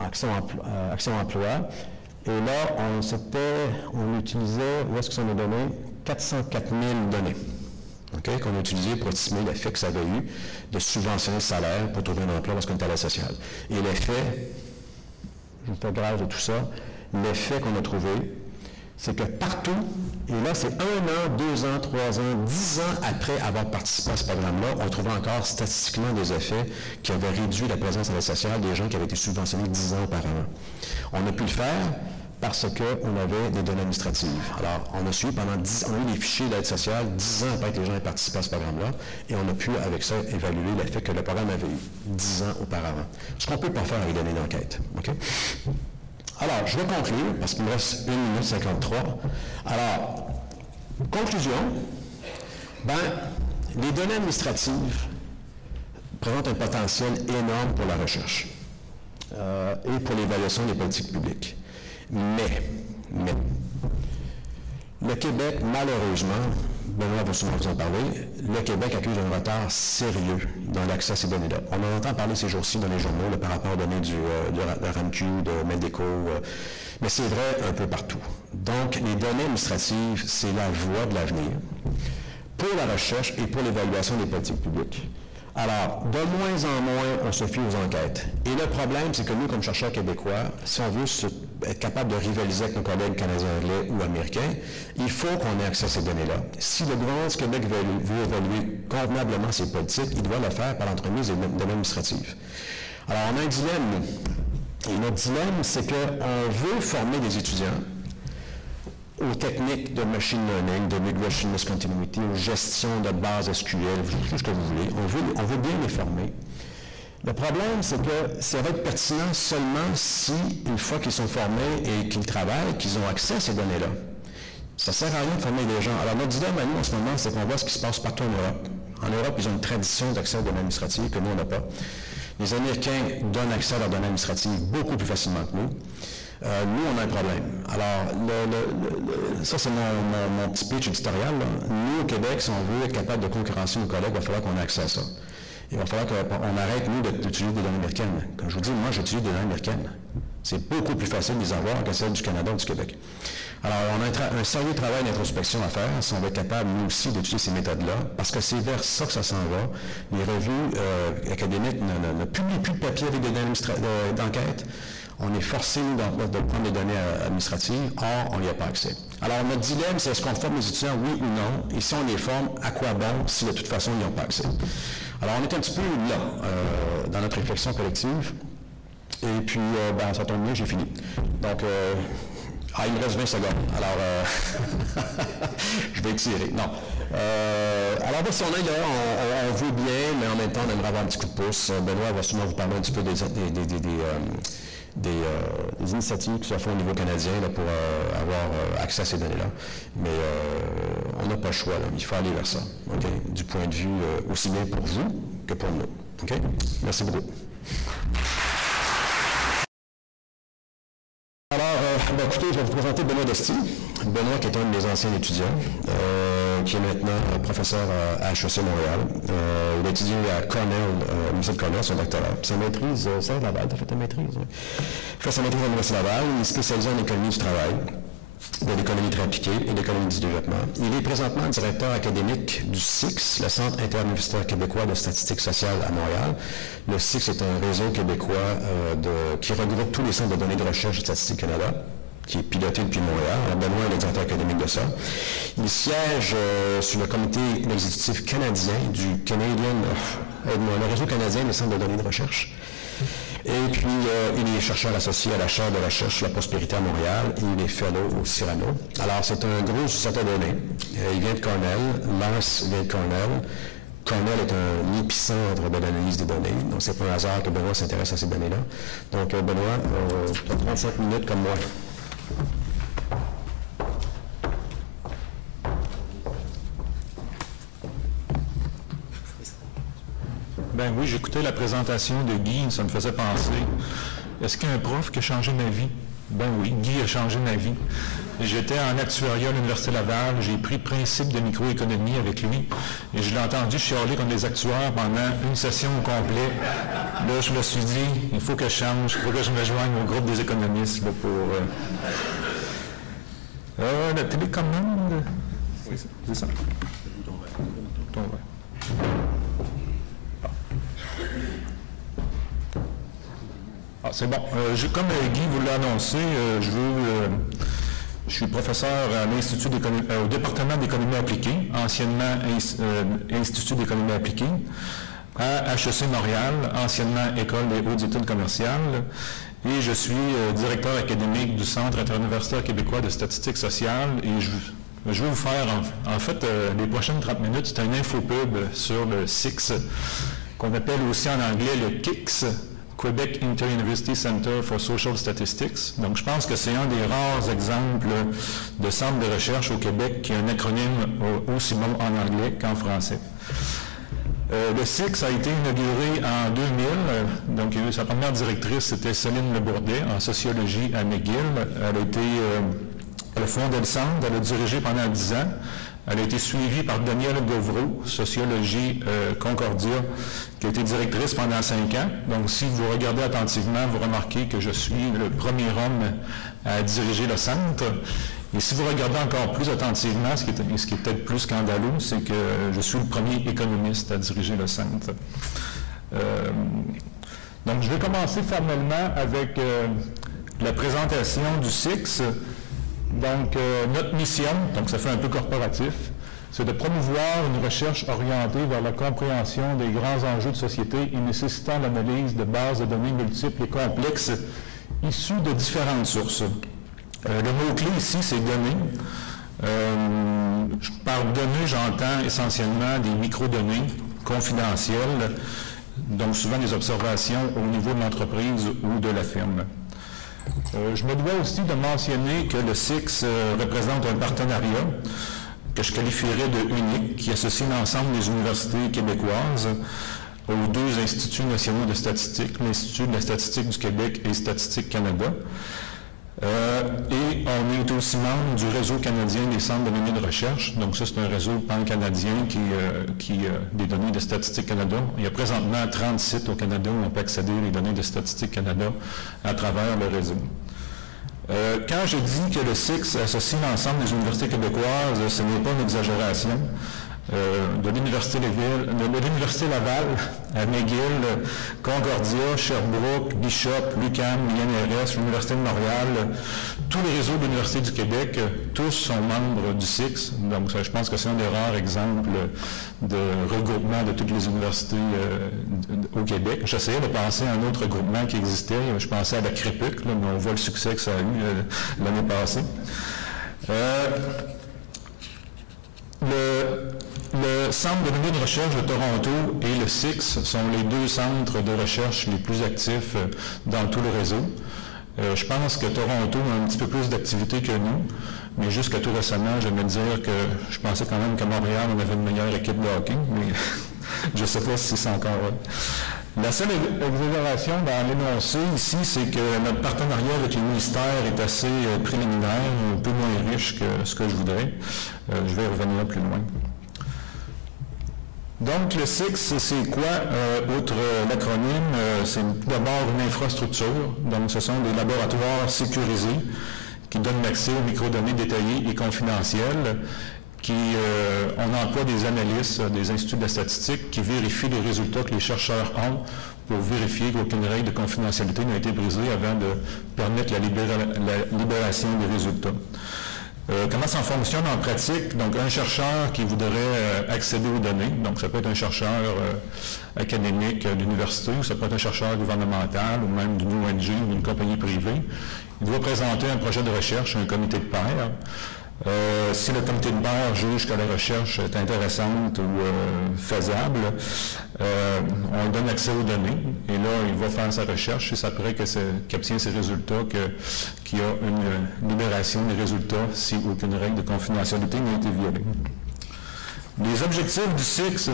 Action Emploi. Et là, on utilisait, où est-ce que ça nous donnait? 404 000 données. Okay, qu'on a utilisé pour estimer l'effet que ça avait eu de subventionner le salaire pour trouver un emploi lorsqu'on était à la sociale. Et l'effet, je vous fais grâce de tout ça, l'effet qu'on a trouvé, c'est que partout, et là c'est 1 an, 2 ans, 3 ans, 10 ans après avoir participé à ce programme-là, on trouvait encore statistiquement des effets qui avaient réduit la présence à la sociale des gens qui avaient été subventionnés 10 ans auparavant. On a pu le faire parce qu'on avait des données administratives. Alors, on a suivi pendant 10 ans, on a eu des fichiers d'aide sociale 10 ans après que les gens aient participé à ce programme-là, et on a pu, avec ça, évaluer l'effet que le programme avait eu 10 ans auparavant. Ce qu'on ne peut pas faire avec les données d'enquête. Okay? Alors, je vais conclure, parce qu'il me reste 1 minute 53. Alors, conclusion, les données administratives présentent un potentiel énorme pour la recherche et pour l'évaluation des politiques publiques. Mais, le Québec, malheureusement, Benoît va souvent vous en parler, le Québec accuse un retard sérieux dans l'accès à ces données-là. On en entend parler ces jours-ci dans les journaux, par rapport aux données de RAMQ, de Medeco, mais c'est vrai un peu partout. Donc, les données administratives, c'est la voie de l'avenir pour la recherche et pour l'évaluation des politiques publiques. Alors, de moins en moins, on se fie aux enquêtes. Et le problème, c'est que nous, comme chercheurs québécois, si on veut être capable de rivaliser avec nos collègues canadiens, anglais ou américains, il faut qu'on ait accès à ces données-là. Si le gouvernement du Québec veut évaluer convenablement ses politiques, il doit le faire par l'entremise des données administratives. Alors, on a un dilemme, nous. Et notre dilemme, c'est qu'on veut former des étudiants aux techniques de machine learning, de regression discontinuity, aux gestions de base SQL, tout ce que vous voulez. On veut bien les former. Le problème, c'est que ça va être pertinent seulement si, une fois qu'ils sont formés et qu'ils travaillent, qu'ils ont accès à ces données-là. Ça ne sert à rien de former des gens. Alors, notre dilemme à nous, en ce moment, c'est qu'on voit ce qui se passe partout en Europe. En Europe, ils ont une tradition d'accès aux données administratives que nous, on n'a pas. Les Américains donnent accès à leurs données administratives beaucoup plus facilement que nous. Nous, on a un problème. Alors, ça, c'est mon petit pitch éditorial. Là. Nous, au Québec, si on veut être capable de concurrencer nos collègues, il va falloir qu'on ait accès à ça. Il va falloir qu'on arrête, nous, d'utiliser des données américaines. Comme je vous dis, moi, j'utilise des données américaines. C'est beaucoup plus facile de les avoir que celles du Canada ou du Québec. Alors, on a un sérieux travail d'introspection à faire si on va être capable, nous aussi, d'utiliser ces méthodes-là, parce que c'est vers ça que ça s'en va. Les revues académiques ne publient plus de papier avec des données d'enquête. On est forcé de prendre les données administratives, or, on n'y a pas accès. Alors, notre dilemme, c'est est-ce qu'on forme les étudiants, oui ou non? Et si on les forme, à quoi bon si de toute façon, ils n'y ont pas accès? Alors, on est un petit peu là, dans notre réflexion collective. Et puis, ça tombe bien, j'ai fini. Donc, il me reste 20 secondes. Alors, je vais étirer. Non. Alors, si on est là, on veut bien, mais en même temps, on aimerait avoir un petit coup de pouce. Benoît va sûrement vous parler un petit peu des initiatives qui se font au niveau canadien là, pour avoir accès à ces données-là. Mais on n'a pas le choix. Là. Il faut aller vers ça. Okay? Du point de vue aussi bien pour vous que pour nous. Okay? Merci beaucoup. Écoutez, je vais vous présenter Benoît Desty. Benoît, qui est un de mes anciens étudiants, qui est maintenant professeur à HEC Montréal. Il a étudié à Cornell, l'Université de Cornell, son doctorat. Sa maîtrise, c'est à Laval, tu as fait ta maîtrise, oui. Il fait sa maîtrise à l'Université de Laval. Il est spécialisé en économie du travail, de l'économie très appliquée et de l'économie du développement. Il est présentement directeur académique du CIX, le Centre interuniversitaire québécois de statistique sociale à Montréal. Le CIX est un réseau québécois qui regroupe tous les centres de données de recherche de Statistique Canada, qui est piloté depuis Montréal. Alors, Benoît est le directeur académique de ça. Il siège sur le comité exécutif canadien du le réseau canadien des centres de données de recherche. Et puis, il est chercheur associé à la chaire de recherche sur la prospérité à Montréal et il est fellow au Cyrano. Alors, c'est un gros utilisateur de données. Il vient de Cornell, Lars vient de Cornell. Cornell est un épicentre de l'analyse des données, donc c'est pas un hasard que Benoît s'intéresse à ces données-là. Donc, Benoît, tu as 35 minutes comme moi. Ben oui, j'écoutais la présentation de Guy, ça me faisait penser, est-ce qu'il y a un prof qui a changé ma vie? Ben oui, Guy a changé ma vie. J'étais en actuariat à l'Université Laval, j'ai pris principe de microéconomie avec lui, et je l'ai entendu chialer comme les actuaires pendant une session au complet. Là, je me suis dit, il faut que je change, il faut que je me joigne au groupe des économistes là, pour... la télécommande, c'est ça? C'est bon. Comme Guy vous l'a annoncé, je suis professeur à au département d'économie appliquée, anciennement Institut d'économie appliquée, à HEC Montréal, anciennement École des hautes études commerciales, et je suis directeur académique du Centre interuniversitaire québécois de statistique sociale, et je vais vous faire, en fait, les prochaines 30 minutes, c'est un infopub sur le CIX, qu'on appelle aussi en anglais le KICS, Quebec Inter-University Center for Social Statistics. Donc, je pense que c'est un des rares exemples de centre de recherche au Québec qui a un acronyme aussi bon en anglais qu'en français. Le CIX a été inauguré en 2000. Donc, sa première directrice, c'était Céline Lebourdet, en sociologie à McGill. Elle a fondé le centre, elle a dirigé pendant 10 ans. Elle a été suivie par Danielle Govreau, sociologie Concordia, qui a été directrice pendant 5 ans. Donc, si vous regardez attentivement, vous remarquez que je suis le premier homme à diriger le centre. Et si vous regardez encore plus attentivement, ce qui est peut-être plus scandaleux, c'est que je suis le premier économiste à diriger le centre. Donc, je vais commencer formellement avec la présentation du CIX. Donc, notre mission, donc ça fait un peu corporatif, c'est de promouvoir une recherche orientée vers la compréhension des grands enjeux de société et nécessitant l'analyse de bases de données multiples et complexes issues de différentes sources. Le mot-clé ici, c'est données. Par données, j'entends essentiellement des microdonnées confidentielles, donc souvent des observations au niveau de l'entreprise ou de la firme. Je me dois aussi de mentionner que le CIX représente un partenariat que je qualifierais de unique, qui associe l'ensemble des universités québécoises aux 2 instituts nationaux de statistique, l'Institut de la statistique du Québec et Statistique Canada. Et on est aussi membre du réseau canadien des centres de données de recherche. Donc ça, c'est un réseau pan-canadien qui des données de Statistique Canada. Il y a présentement 30 sites au Canada où on peut accéder aux données de Statistique Canada à travers le réseau. Quand je dis que le CIX associe l'ensemble des universités québécoises, ce n'est pas une exagération. de l'Université Laval, à McGill, Concordia, Sherbrooke, Bishop, l'UQAM, l'INRS, l'Université de Montréal, tous les réseaux de l'Université du Québec, tous sont membres du SIX. Donc, je pense que c'est un des rares exemples de regroupement de toutes les universités au Québec. J'essayais de penser à un autre regroupement qui existait. Je pensais à la CREPUC, mais on voit le succès que ça a eu l'année passée. Le Centre de données de recherche de Toronto et le SIX sont les deux centres de recherche les plus actifs dans tout le réseau. Je pense que Toronto a un petit peu plus d'activité que nous, mais jusqu'à tout récemment, j'aimais dire que je pensais quand même qu'à Montréal, on avait une meilleure équipe de hockey, mais je ne sais pas si c'est encore vrai. La seule exagération dans l'énoncé ici, c'est que notre partenariat avec les ministères est assez préliminaire, un peu moins riche que ce que je voudrais. Je vais revenir plus loin. Donc, le SIX, c'est quoi, outre l'acronyme? C'est d'abord une infrastructure. Donc, ce sont des laboratoires sécurisés qui donnent l'accès aux microdonnées détaillées et confidentielles. On emploie des analystes des instituts de la statistique qui vérifient les résultats que les chercheurs ont pour vérifier qu'aucune règle de confidentialité n'a été brisée avant de permettre la libération des résultats. Comment ça fonctionne en pratique? Donc, un chercheur qui voudrait accéder aux données, donc ça peut être un chercheur académique d'université, ou ça peut être un chercheur gouvernemental, ou même d'une ONG ou d'une compagnie privée, il doit présenter un projet de recherche à un comité de pairs. Si le comité de pairs juge que la recherche est intéressante ou faisable, on lui donne accès aux données et là, il va faire sa recherche et c'est après qu'il obtient ses résultats qu'il y a une libération des résultats si aucune règle de confidentialité n'a été violée. Les objectifs du SIX,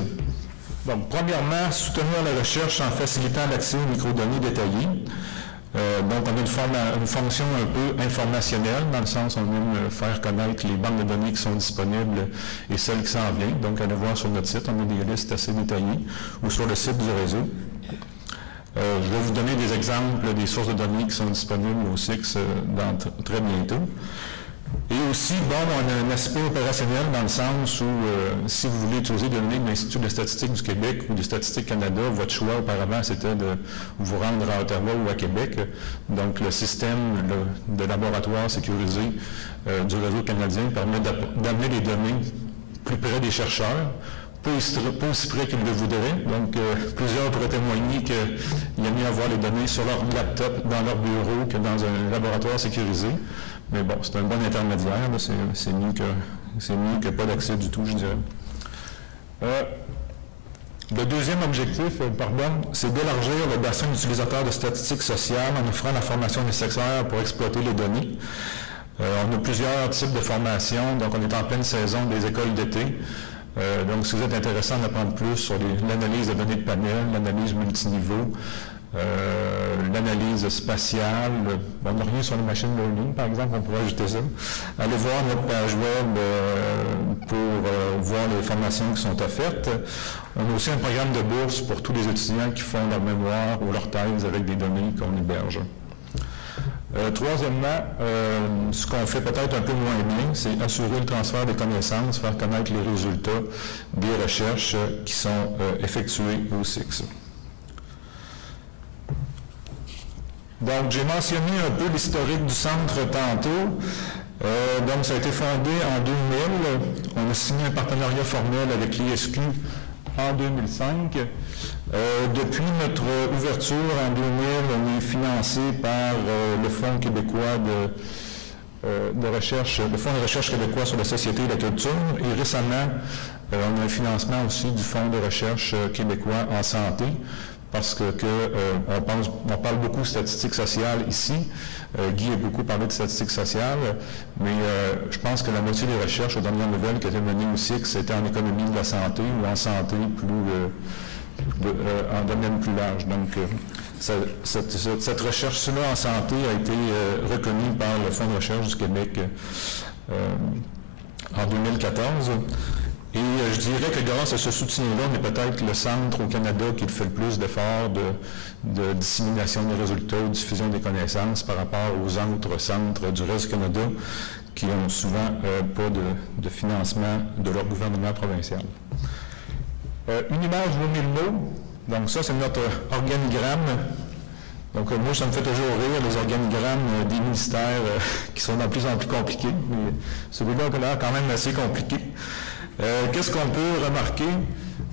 bon, premièrement, soutenir la recherche en facilitant l'accès aux microdonnées détaillées. Donc, on a une fonction un peu informationnelle, dans le sens où on aime faire connaître les banques de données qui sont disponibles et celles qui s'en viennent. Donc, allez voir sur notre site, on a des listes assez détaillées, ou sur le site du réseau. Je vais vous donner des exemples des sources de données qui sont disponibles au SIX très bientôt. Et aussi, bon, on a un aspect opérationnel dans le sens où, si vous voulez utiliser des données de l'Institut de statistique du Québec ou de Statistique Canada, votre choix auparavant, c'était de vous rendre à Ottawa ou à Québec. Donc, le système de laboratoire sécurisé du réseau canadien permet d'amener les données plus près des chercheurs, pas aussi près qu'ils le voudraient. Donc, plusieurs pourraient témoigner qu'il y a mieux avoir les données sur leur laptop, dans leur bureau, que dans un laboratoire sécurisé. Mais bon, c'est un bon intermédiaire, c'est mieux que pas d'accès du tout, je dirais. Le deuxième objectif, c'est d'élargir le bassin d'utilisateurs de statistiques sociales en offrant la formation nécessaire pour exploiter les données. On a plusieurs types de formations, donc on est en pleine saison des écoles d'été. Donc, si vous êtes intéressé à en apprendre plus sur l'analyse de données de panel, l'analyse multiniveau, l'analyse spatiale, on n'a rien sur le machine learning, par exemple, on pourrait ajouter ça. Allez voir notre page web pour voir les formations qui sont offertes. On a aussi un programme de bourse pour tous les étudiants qui font leur mémoire ou leur thèse avec des données qu'on héberge. Troisièmement, ce qu'on fait peut-être un peu moins bien, c'est assurer le transfert des connaissances, faire connaître les résultats des recherches qui sont effectuées au SIX. Donc, j'ai mentionné un peu l'historique du centre tantôt. Donc, ça a été fondé en 2000. On a signé un partenariat formel avec l'ISQ en 2005. Depuis notre ouverture en 2000, on est financé par le Fonds québécois de recherche, le Fonds de recherche québécois sur la société et la culture. Et récemment, on a un financement aussi du Fonds de recherche québécois en santé, parce on parle beaucoup de statistiques sociales ici. Guy a beaucoup parlé de statistiques sociales, mais je pense que la moitié des recherches aux dernières nouvelles qui étaient menées au SIX, c'était en économie de la santé ou en santé en domaine plus large. Donc, cette recherche-là en santé a été reconnue par le Fonds de recherche du Québec en 2014. Et je dirais que grâce à ce soutien-là, on est peut-être le centre au Canada qui fait le plus d'efforts de dissémination des résultats, de diffusion des connaissances par rapport aux autres centres du reste du Canada qui n'ont souvent pas de financement de leur gouvernement provincial. Une image vaut 1000 mots. Donc ça, c'est notre organigramme. Donc moi, ça me fait toujours rire, les organigrammes des ministères qui sont de plus en plus compliqués. Mais celui-là a l'air quand même assez compliqué. Qu'est-ce qu'on peut remarquer?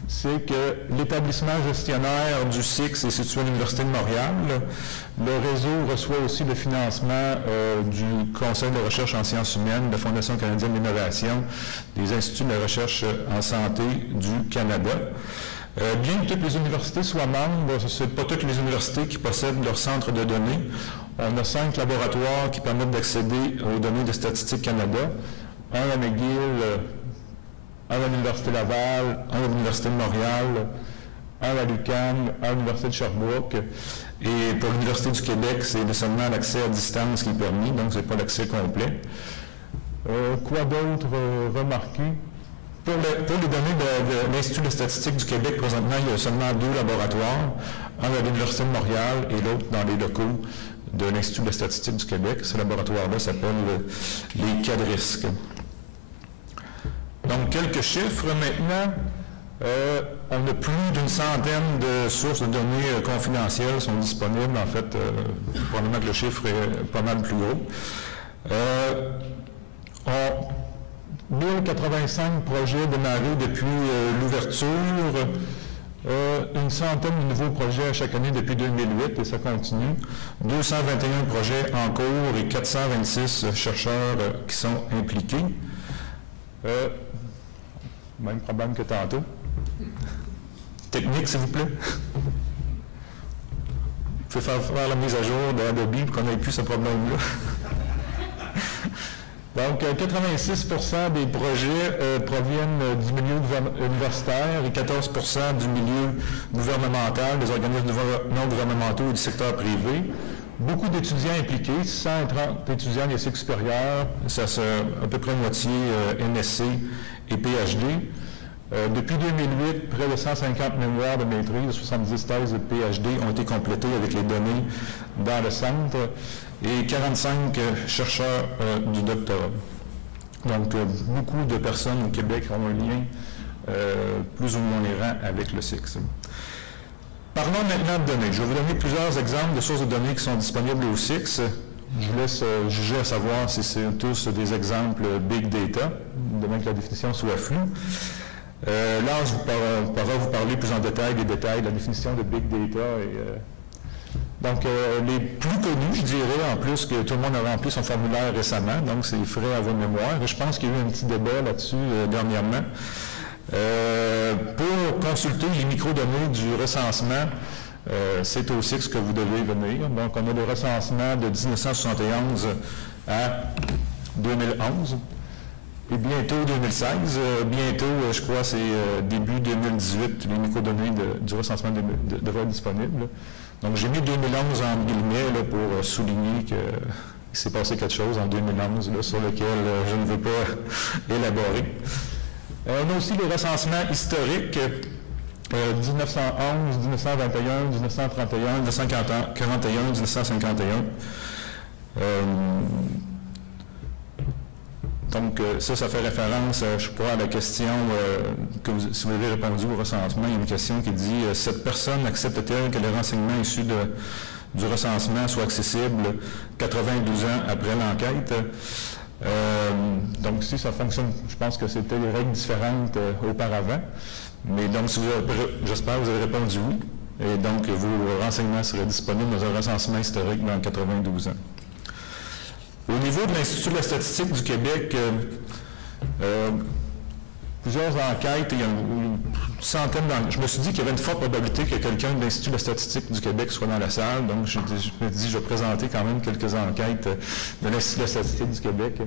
C'est que l'établissement gestionnaire du SIX est situé à l'Université de Montréal. Le réseau reçoit aussi le financement du Conseil de recherche en sciences humaines, de la Fondation canadienne d'innovation, des instituts de recherche en santé du Canada. Bien que toutes les universités soient membres, ce n'est pas toutes les universités qui possèdent leur centre de données. On a 5 laboratoires qui permettent d'accéder aux données de Statistique Canada, un à McGill, un à l'Université Laval, un à l'Université de Montréal, un à l'UQAM, un à l'Université de Sherbrooke. Et pour l'Université du Québec, c'est seulement l'accès à distance qui est permis, donc ce n'est pas l'accès complet. Quoi d'autre remarquer? Pour les données de l'Institut de statistique du Québec, présentement, il y a seulement 2 laboratoires, un à l'Université de Montréal et l'autre dans les locaux de l'Institut de statistique du Québec. Ce laboratoire-là s'appelle les cas de risque. Donc, quelques chiffres maintenant. On a plus d'une centaine de sources de données confidentielles sont disponibles. En fait, probablement que le chiffre est pas mal plus gros. 1085 projets démarrés depuis l'ouverture, une centaine de nouveaux projets à chaque année depuis 2008 et ça continue. 221 projets en cours et 426 chercheurs qui sont impliqués. Même problème que tantôt. Technique, s'il vous plaît. Vous pouvez faire la mise à jour d'Adobe pour qu'on n'ait plus ce problème-là. Donc, 86% des projets proviennent du milieu universitaire et 14% du milieu gouvernemental, des organismes non gouvernementaux et du secteur privé. Beaucoup d'étudiants impliqués, 130 étudiants des cycles supérieurs, ça c'est à peu près moitié MSc et PhD. Depuis 2008, près de 150 mémoires de maîtrise, 70 thèses de PhD ont été complétées avec les données dans le centre et 45 chercheurs du doctorat. Donc, beaucoup de personnes au Québec ont un lien plus ou moins errant avec le SIX. Parlons maintenant de données. Je vais vous donner plusieurs exemples de sources de données qui sont disponibles au SIX. Je vous laisse juger à savoir si c'est tous des exemples Big Data, de même que la définition soit floue. Là, je pourrai vous parler plus en détail des détails de la définition de Big Data. Donc, les plus connus, je dirais, en plus que tout le monde a rempli son formulaire récemment, donc c'est frais à vos mémoires. Et je pense qu'il y a eu un petit débat là-dessus dernièrement. Pour consulter les microdonnées du recensement, c'est au SIX que vous devez venir. Donc, on a le recensement de 1971 à 2011. Et bientôt 2016, bientôt, je crois, c'est début 2018, les microdonnées du recensement devraient être disponibles. Donc, j'ai mis 2011 en guillemets là, pour souligner qu'il s'est passé quelque chose en 2011 là, sur lequel je ne veux pas élaborer. On a aussi les recensements historiques 1911, 1921, 1931, 1941, 1951. Donc, ça fait référence, je crois, à la question que si vous avez répondu au recensement, il y a une question qui dit « Cette personne accepte-t-elle que les renseignements issus du recensement soient accessibles 92 ans après l'enquête? » Donc, si ça fonctionne, je pense que c'était des règles différentes auparavant. Mais donc, j'espère que vous avez répondu oui. Et donc, vos renseignements seraient disponibles dans un recensement historique dans 92 ans. Au niveau de l'Institut de la statistique du Québec, plusieurs enquêtes, il y a une centaine d'enquêtes. Je me suis dit qu'il y avait une forte probabilité que quelqu'un de l'Institut de la statistique du Québec soit dans la salle, donc je me dis je vais présenter quand même quelques enquêtes de l'Institut de la statistique du Québec.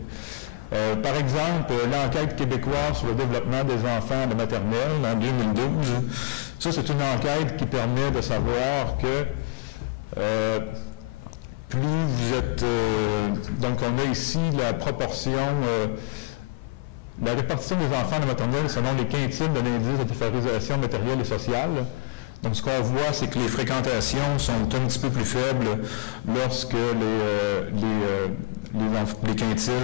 Par exemple, l'enquête québécoise sur le développement des enfants de maternelle en 2012. Ça, c'est une enquête qui permet de savoir que plus vous êtes... donc, on a ici la proportion... la répartition des enfants de maternelle selon les quintiles de l'indice de défavorisation matérielle et sociale. Donc, ce qu'on voit, c'est que les fréquentations sont un petit peu plus faibles lorsque les quintiles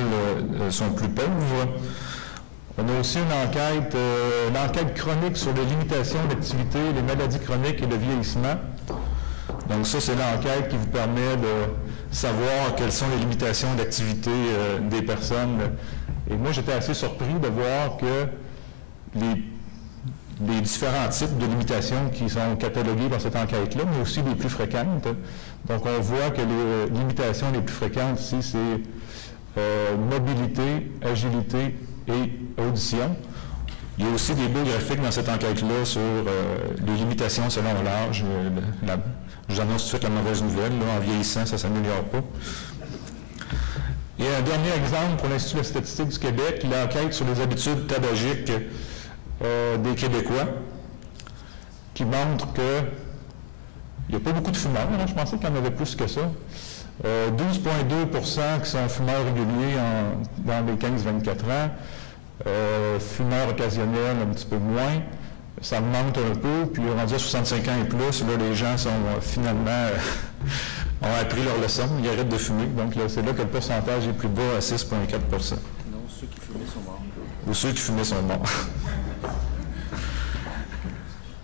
sont plus pauvres. On a aussi une enquête, l'enquête chronique sur les limitations d'activité, les maladies chroniques et le vieillissement. Donc ça, c'est l'enquête qui vous permet de savoir quelles sont les limitations d'activité des personnes. Et moi, j'étais assez surpris de voir que les différents types de limitations qui sont catalogués dans cette enquête-là, mais aussi les plus fréquentes. Donc, on voit que les limitations les plus fréquentes ici, c'est mobilité, agilité et audition. Il y a aussi des beaux graphiques dans cette enquête-là sur les limitations selon l'âge. Je vous annonce tout de suite la mauvaise nouvelle. Là, en vieillissant, ça ne s'améliore pas. Et un dernier exemple pour l'Institut de la statistique du Québec, l'enquête sur les habitudes tabagiques des Québécois, qui montre qu'il n'y a pas beaucoup de fumeurs. Hein, je pensais qu'il y en avait plus que ça. 12,2% qui sont fumeurs réguliers dans les 15-24 ans. Fumeurs occasionnels, un petit peu moins. Ça monte un peu, puis rendu à 65 ans et plus, là, les gens sont finalement ont appris leur leçon, ils arrêtent de fumer. Donc c'est là que le pourcentage est plus bas à 6,4%. Non, ceux qui fumaient sont morts. Ou ceux qui fumaient sont morts.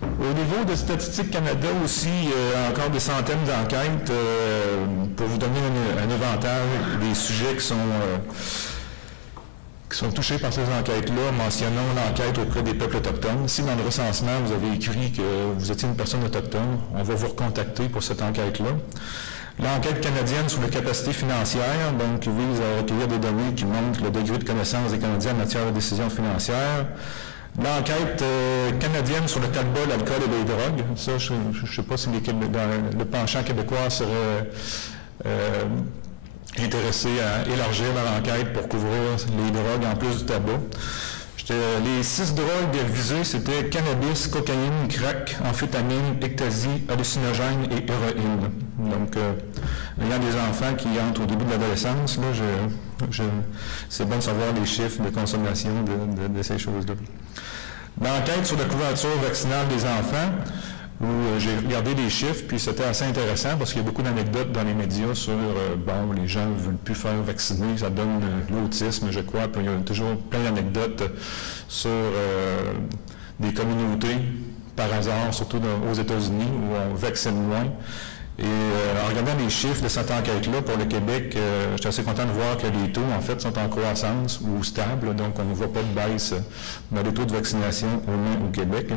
Au niveau de Statistique Canada aussi, il y a encore des centaines d'enquêtes pour vous donner un éventail des sujets qui sont touchés par ces enquêtes-là. Mentionnons l'enquête auprès des peuples autochtones. Si dans le recensement, vous avez écrit que vous étiez une personne autochtone, on va vous recontacter pour cette enquête-là. L'enquête canadienne sur les capacités financières, donc qui vise à recueillir des données qui montrent le degré de connaissance des Canadiens en matière de décision financière. L'enquête canadienne sur le tabac, l'alcool et les drogues. Ça, je ne sais pas si le penchant québécois serait intéressé à élargir leur enquête pour couvrir les drogues en plus du tabac. Les 6 drogues visées, c'était cannabis, cocaïne, crack, amphétamine, ecstasy, hallucinogène et héroïne. Donc, ayant des enfants qui entrent au début de l'adolescence, là, c'est bon de savoir les chiffres de consommation de ces choses-là. L'enquête sur la couverture vaccinale des enfants, où j'ai regardé les chiffres, puis c'était assez intéressant parce qu'il y a beaucoup d'anecdotes dans les médias sur, les gens ne veulent plus faire vacciner, ça donne l'autisme, je crois, puis il y a toujours plein d'anecdotes sur des communautés, par hasard, surtout aux États-Unis, où on vaccine moins. Et en regardant les chiffres de cette enquête-là pour le Québec, j'étais assez content de voir que les taux, en fait, sont en croissance ou stables, donc on ne voit pas de baisse dans les taux de vaccination, au moins au Québec.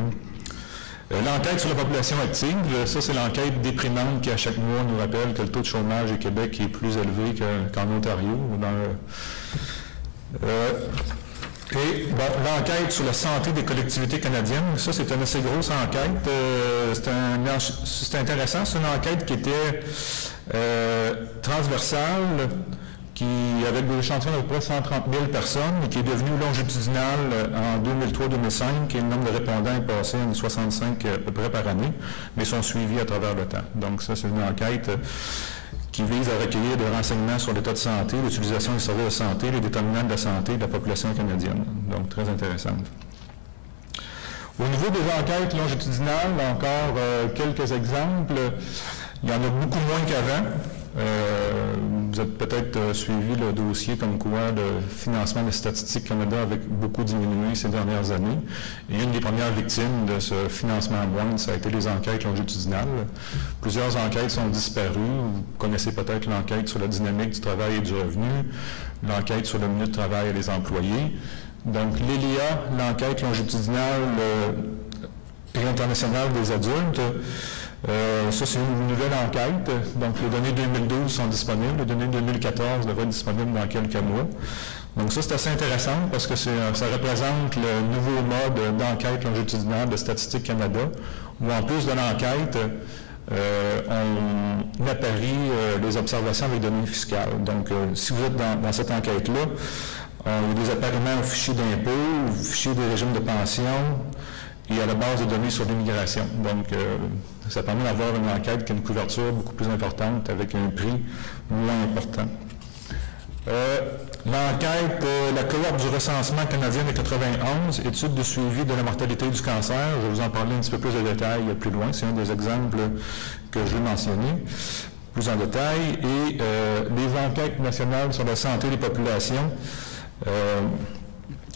L'enquête sur la population active, ça c'est l'enquête déprimante qui à chaque mois nous rappelle que le taux de chômage au Québec est plus élevé qu'en Ontario. L'enquête sur la santé des collectivités canadiennes, ça c'est une assez grosse enquête. C'est intéressant, c'est une enquête qui était transversale, qui avait des échantillons d'à peu près 130 000 personnes et qui est devenue longitudinale en 2003-2005 et le nombre de répondants est passé à 65 à peu près par année, mais sont suivis à travers le temps. Donc ça, c'est une enquête qui vise à recueillir des renseignements sur l'état de santé, l'utilisation des services de santé, les déterminants de la santé de la population canadienne. Donc très intéressante. Au niveau des enquêtes longitudinales, encore quelques exemples. Il y en a beaucoup moins qu'avant. Vous avez peut-être suivi le dossier comme quoi le financement de Statistique Canada a beaucoup diminué ces dernières années. Et une des premières victimes de ce financement moindre, ça a été les enquêtes longitudinales. Plusieurs enquêtes sont disparues. Vous connaissez peut-être l'enquête sur la dynamique du travail et du revenu, l'enquête sur le milieu de travail et les employés. Donc, l'ELIA, l'enquête longitudinale et internationale des adultes, ça, c'est une nouvelle enquête. Donc, les données 2012 sont disponibles. Les données 2014 devraient être disponibles dans quelques mois. Donc, ça, c'est assez intéressant parce que ça représente le nouveau mode d'enquête longitudinale de Statistique Canada, où en plus de l'enquête, on apparie les observations avec données fiscales. Donc, si vous êtes dans cette enquête-là, il y a des appariements au fichier d'impôt, au fichier des régimes de pension, et à la base de données sur l'immigration. Donc, ça permet d'avoir une enquête qui a une couverture beaucoup plus importante avec un prix moins important. L'enquête, la cohorte du recensement canadien de 91, étude de suivi de la mortalité du cancer. Je vais vous en parler un petit peu plus de détails plus loin. C'est un des exemples que je vais mentionner plus en détail. Et les enquêtes nationales sur la santé des populations.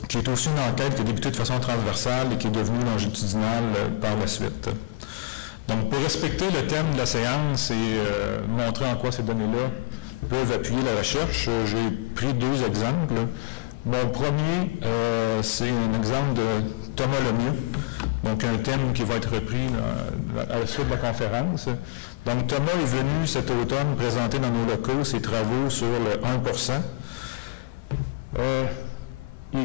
qui est aussi une enquête qui a débuté de façon transversale et qui est devenue longitudinale par la suite. Donc, pour respecter le thème de la séance et montrer en quoi ces données-là peuvent appuyer la recherche, j'ai pris 2 exemples. Mon premier, c'est un exemple de Thomas Lemieux, donc un thème qui va être repris à la suite de la conférence. Donc, Thomas est venu cet automne présenter dans nos locaux ses travaux sur le 1%. Il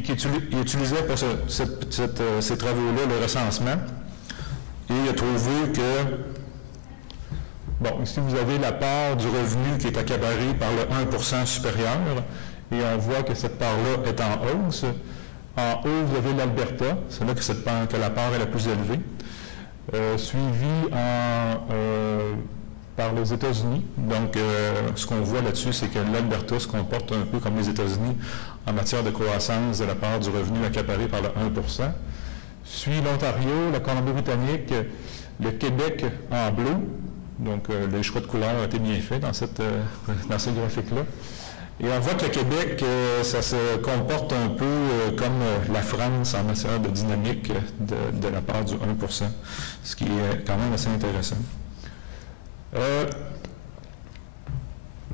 utilisait pour ces travaux-là le recensement. Et il a trouvé que, bon, ici vous avez la part du revenu qui est accaparée par le 1% supérieur, et on voit que cette part-là est en hausse. En haut, vous avez l'Alberta, c'est là que la part est la plus élevée, suivie par les États-Unis. Donc, ce qu'on voit là-dessus, c'est que l'Alberta se comporte un peu comme les États-Unis en matière de croissance de la part du revenu accaparé par le 1%. Suit l'Ontario, la Colombie-Britannique, le Québec en bleu. Donc, les choix de couleurs ont été bien faits dans ce graphique-là. Et on voit que le Québec, ça se comporte un peu comme la France en matière de dynamique de la part du 1%, ce qui est quand même assez intéressant.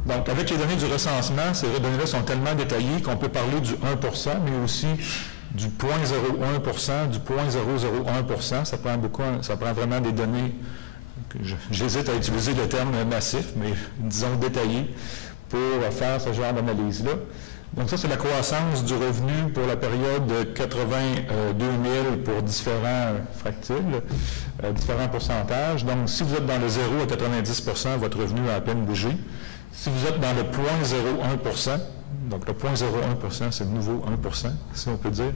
Donc, avec les données du recensement, ces données-là sont tellement détaillées qu'on peut parler du 1%, mais aussi du 0.01%, du 0.001%. Ça prend vraiment des données, j'hésite à utiliser le terme massif, mais disons détaillé, pour faire ce genre d'analyse-là. Donc ça, c'est la croissance du revenu pour la période de 82 000 pour différents fractiles, différents pourcentages. Donc, si vous êtes dans le 0 à 90 %, votre revenu a à peine bougé. Si vous êtes dans le 0.01%, donc le 0.01%, c'est le nouveau 1%, si on peut dire,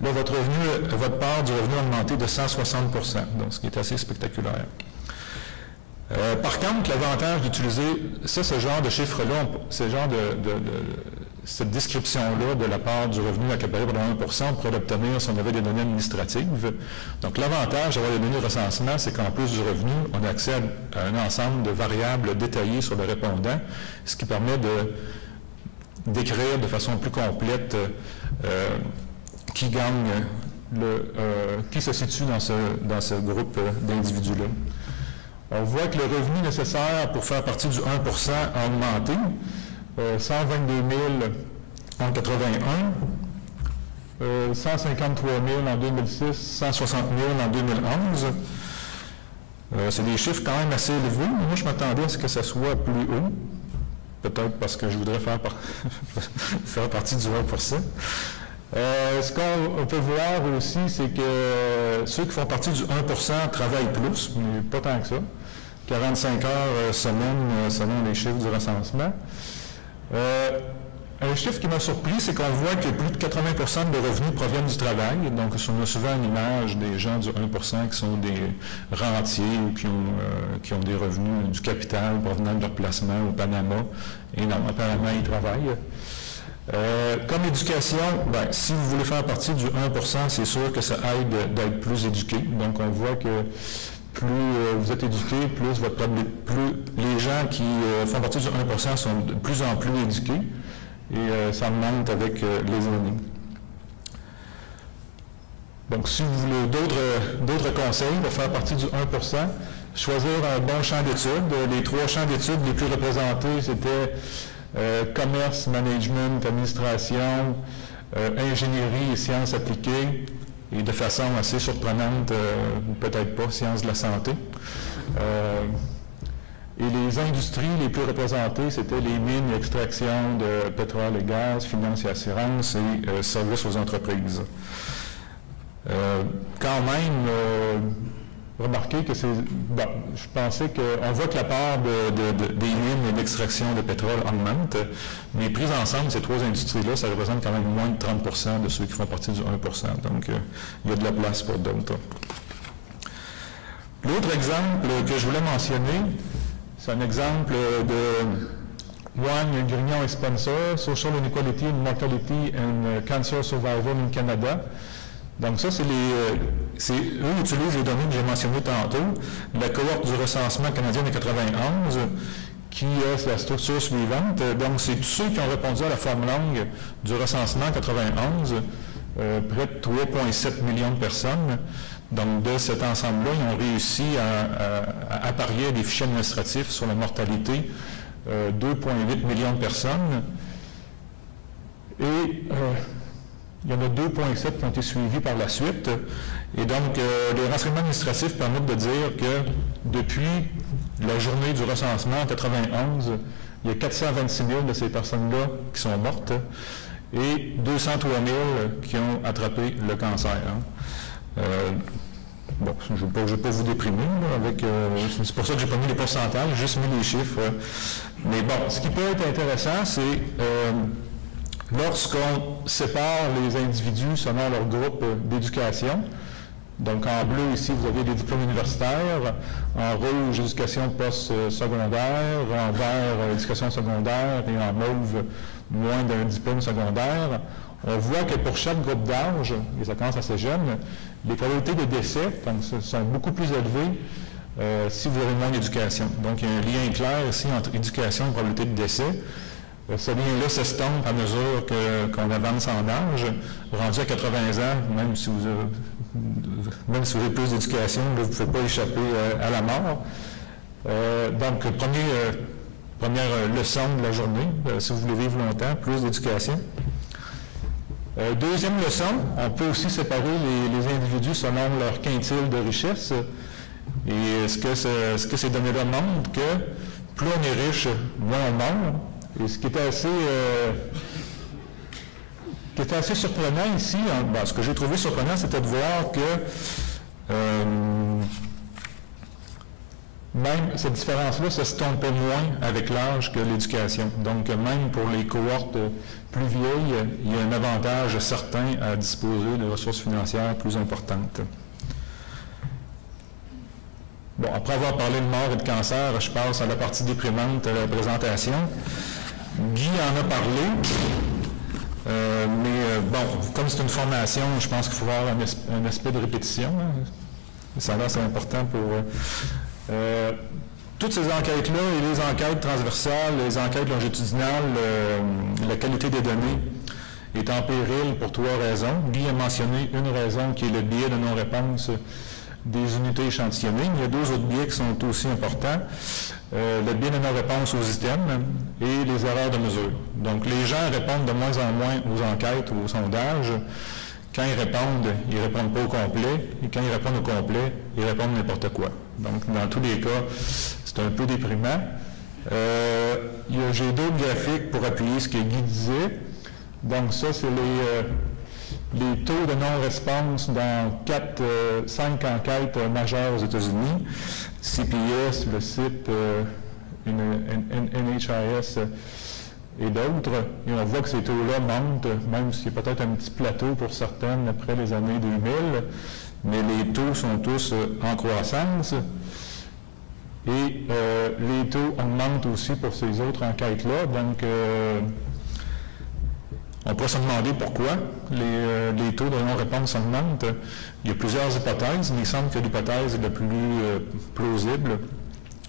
là, votre part du revenu a augmenté de 160 %, donc ce qui est assez spectaculaire. Par contre, l'avantage d'utiliser ce genre de chiffres-là, cette description-là de la part du revenu accaparé par le 1%, on pourrait l'obtenir si on avait des données administratives. Donc, l'avantage d'avoir des données de recensement, c'est qu'en plus du revenu, on a accès à un ensemble de variables détaillées sur le répondant, ce qui permet de décrire de façon plus complète qui gagne, qui se situe dans ce groupe d'individus-là. On voit que le revenu nécessaire pour faire partie du 1% a augmenté, 122 000 en 81, 153 000 en 2006, 160 000 en 2011. C'est des chiffres quand même assez élevés. Moi, je m'attendais à ce que ça soit plus haut, peut-être parce que je voudrais faire partie du 1%. Ce qu'on peut voir aussi, c'est que ceux qui font partie du 1% travaillent plus, mais pas tant que ça. 45 heures semaine selon les chiffres du recensement. Un chiffre qui m'a surpris, c'est qu'on voit que plus de 80% de revenus proviennent du travail. Donc, on a souvent une image des gens du 1% qui sont des rentiers ou qui ont des revenus du capital provenant de leur placement au Panama. Et non, apparemment, ils travaillent. Comme éducation, si vous voulez faire partie du 1%, c'est sûr que ça aide d'être plus éduqué. Donc, on voit que plus vous êtes éduqué, plus les gens qui font partie du 1% sont de plus en plus éduqués. Et ça augmente avec les années. Donc, si vous voulez d'autres conseils pour faire partie du 1%, choisir un bon champ d'études. Les 3 champs d'études les plus représentés, c'était commerce, management, administration, ingénierie et sciences appliquées, et de façon assez surprenante, peut-être pas, sciences de la santé. Et les industries les plus représentées, c'était les mines et extraction de pétrole et gaz, finances et assurances et services aux entreprises. Quand même, remarquez que c'est... Bon, je pensais qu'on voit que la part des mines et d'extraction de pétrole augmente, mais pris ensemble, ces 3 industries-là, ça représente quand même moins de 30% de ceux qui font partie du 1%. Donc, il y a de la place pour d'autres. L'autre exemple que je voulais mentionner, c'est un exemple de Wang, Grignon et Spencer, Social Inequality and Mortality and Cancer Survival in Canada. Donc ça, eux utilisent les données que j'ai mentionnées tantôt, la cohorte du recensement canadien de 91, qui est la structure suivante. Donc, c'est tous ceux qui ont répondu à la forme longue du recensement 91 près de 3,7 millions de personnes. Donc, de cet ensemble-là, ils ont réussi à apparier des fichiers administratifs sur la mortalité 2,8 millions de personnes. Et il y en a 2,7 qui ont été suivis par la suite. Et donc, les renseignements administratifs permettent de dire que depuis la journée du recensement en 1991, il y a 426 000 de ces personnes-là qui sont mortes et 203 000 qui ont attrapé le cancer. Bon, je ne vais pas vous déprimer avec... c'est pour ça que j'ai pas mis les pourcentages, j'ai juste mis les chiffres. Mais bon, ce qui peut être intéressant, c'est lorsqu'on sépare les individus selon leur groupe d'éducation. Donc, en bleu, ici, vous avez des diplômes universitaires. En rouge, éducation post-secondaire. En vert, éducation secondaire. Et en mauve, moins d'un diplôme secondaire. On voit que pour chaque groupe d'âge, et ça commence assez jeune, les probabilités de décès sont beaucoup plus élevées si vous avez moins d'éducation. Donc, il y a un lien clair ici entre éducation et probabilité de décès. Ce lien-là s'estompe à mesure qu'on avance en âge. Rendu à 80 ans, même si vous avez plus d'éducation, vous ne pouvez pas échapper à la mort. Donc, première leçon de la journée, si vous voulez vivre longtemps, plus d'éducation. Deuxième leçon, on peut aussi séparer les individus selon leur quintile de richesse. Et ce que ces données-là montrent, que plus on est riche, moins on meurt. Et ce qui était assez surprenant ici, ce que j'ai trouvé surprenant, c'était de voir que même cette différence-là s'estompait moins avec l'âge que l'éducation. Donc, même pour les cohortes plus vieilles, il y a un avantage certain à disposer de ressources financières plus importantes. Bon, après avoir parlé de mort et de cancer, je passe à la partie déprimante de la présentation. Guy en a parlé, mais bon, comme c'est une formation, je pense qu'il faut avoir un aspect de répétition. Ça là, c'est important pour... toutes ces enquêtes-là et les enquêtes transversales, les enquêtes longitudinales, la qualité des données est en péril pour 3 raisons. Guy a mentionné une raison qui est le biais de non-réponse des unités échantillonnées. Il y a 2 autres biais qui sont aussi importants. Le biais de non-réponse aux items et les erreurs de mesure. Donc, les gens répondent de moins en moins aux enquêtes ou aux sondages. Quand ils répondent pas au complet. Et quand ils répondent au complet, ils répondent n'importe quoi. Donc, dans tous les cas, c'est un peu déprimant. J'ai d'autres graphiques pour appuyer ce que Guy disait. Donc, ça, c'est les taux de non-réponse dans 5 enquêtes majeures aux États-Unis. CPS, le site NHIS et d'autres. Et on voit que ces taux-là montent, même s'il y a peut-être un petit plateau pour certaines après les années 2000, mais les taux sont tous en croissance. Et les taux augmentent aussi pour ces autres enquêtes-là. Donc, on peut se demander pourquoi les taux de non-réponse augmentent. Il y a plusieurs hypothèses, mais il semble que l'hypothèse la plus plausible,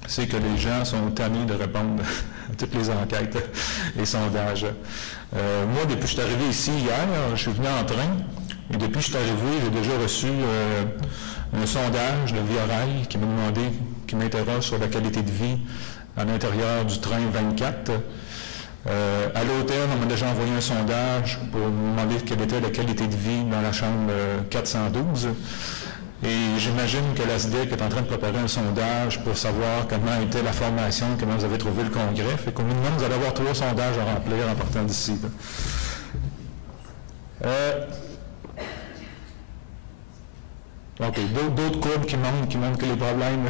c'est que les gens sont tannés de répondre à toutes les enquêtes et sondages. Moi, depuis que je suis arrivé ici hier, je suis venu en train, et depuis que je suis arrivé, j'ai déjà reçu un sondage de Via Rail qui m'interroge sur la qualité de vie à l'intérieur du train 24. À l'hôtel, on m'a déjà envoyé un sondage pour me demander quelle était la qualité de vie dans la chambre 412. Et j'imagine que la SDEC est en train de préparer un sondage pour savoir comment était la formation, comment vous avez trouvé le congrès. Fait qu'au minimum, vous allez avoir 3 sondages à remplir en partant d'ici. OK. D'autres courbes qui montrent que les problèmes...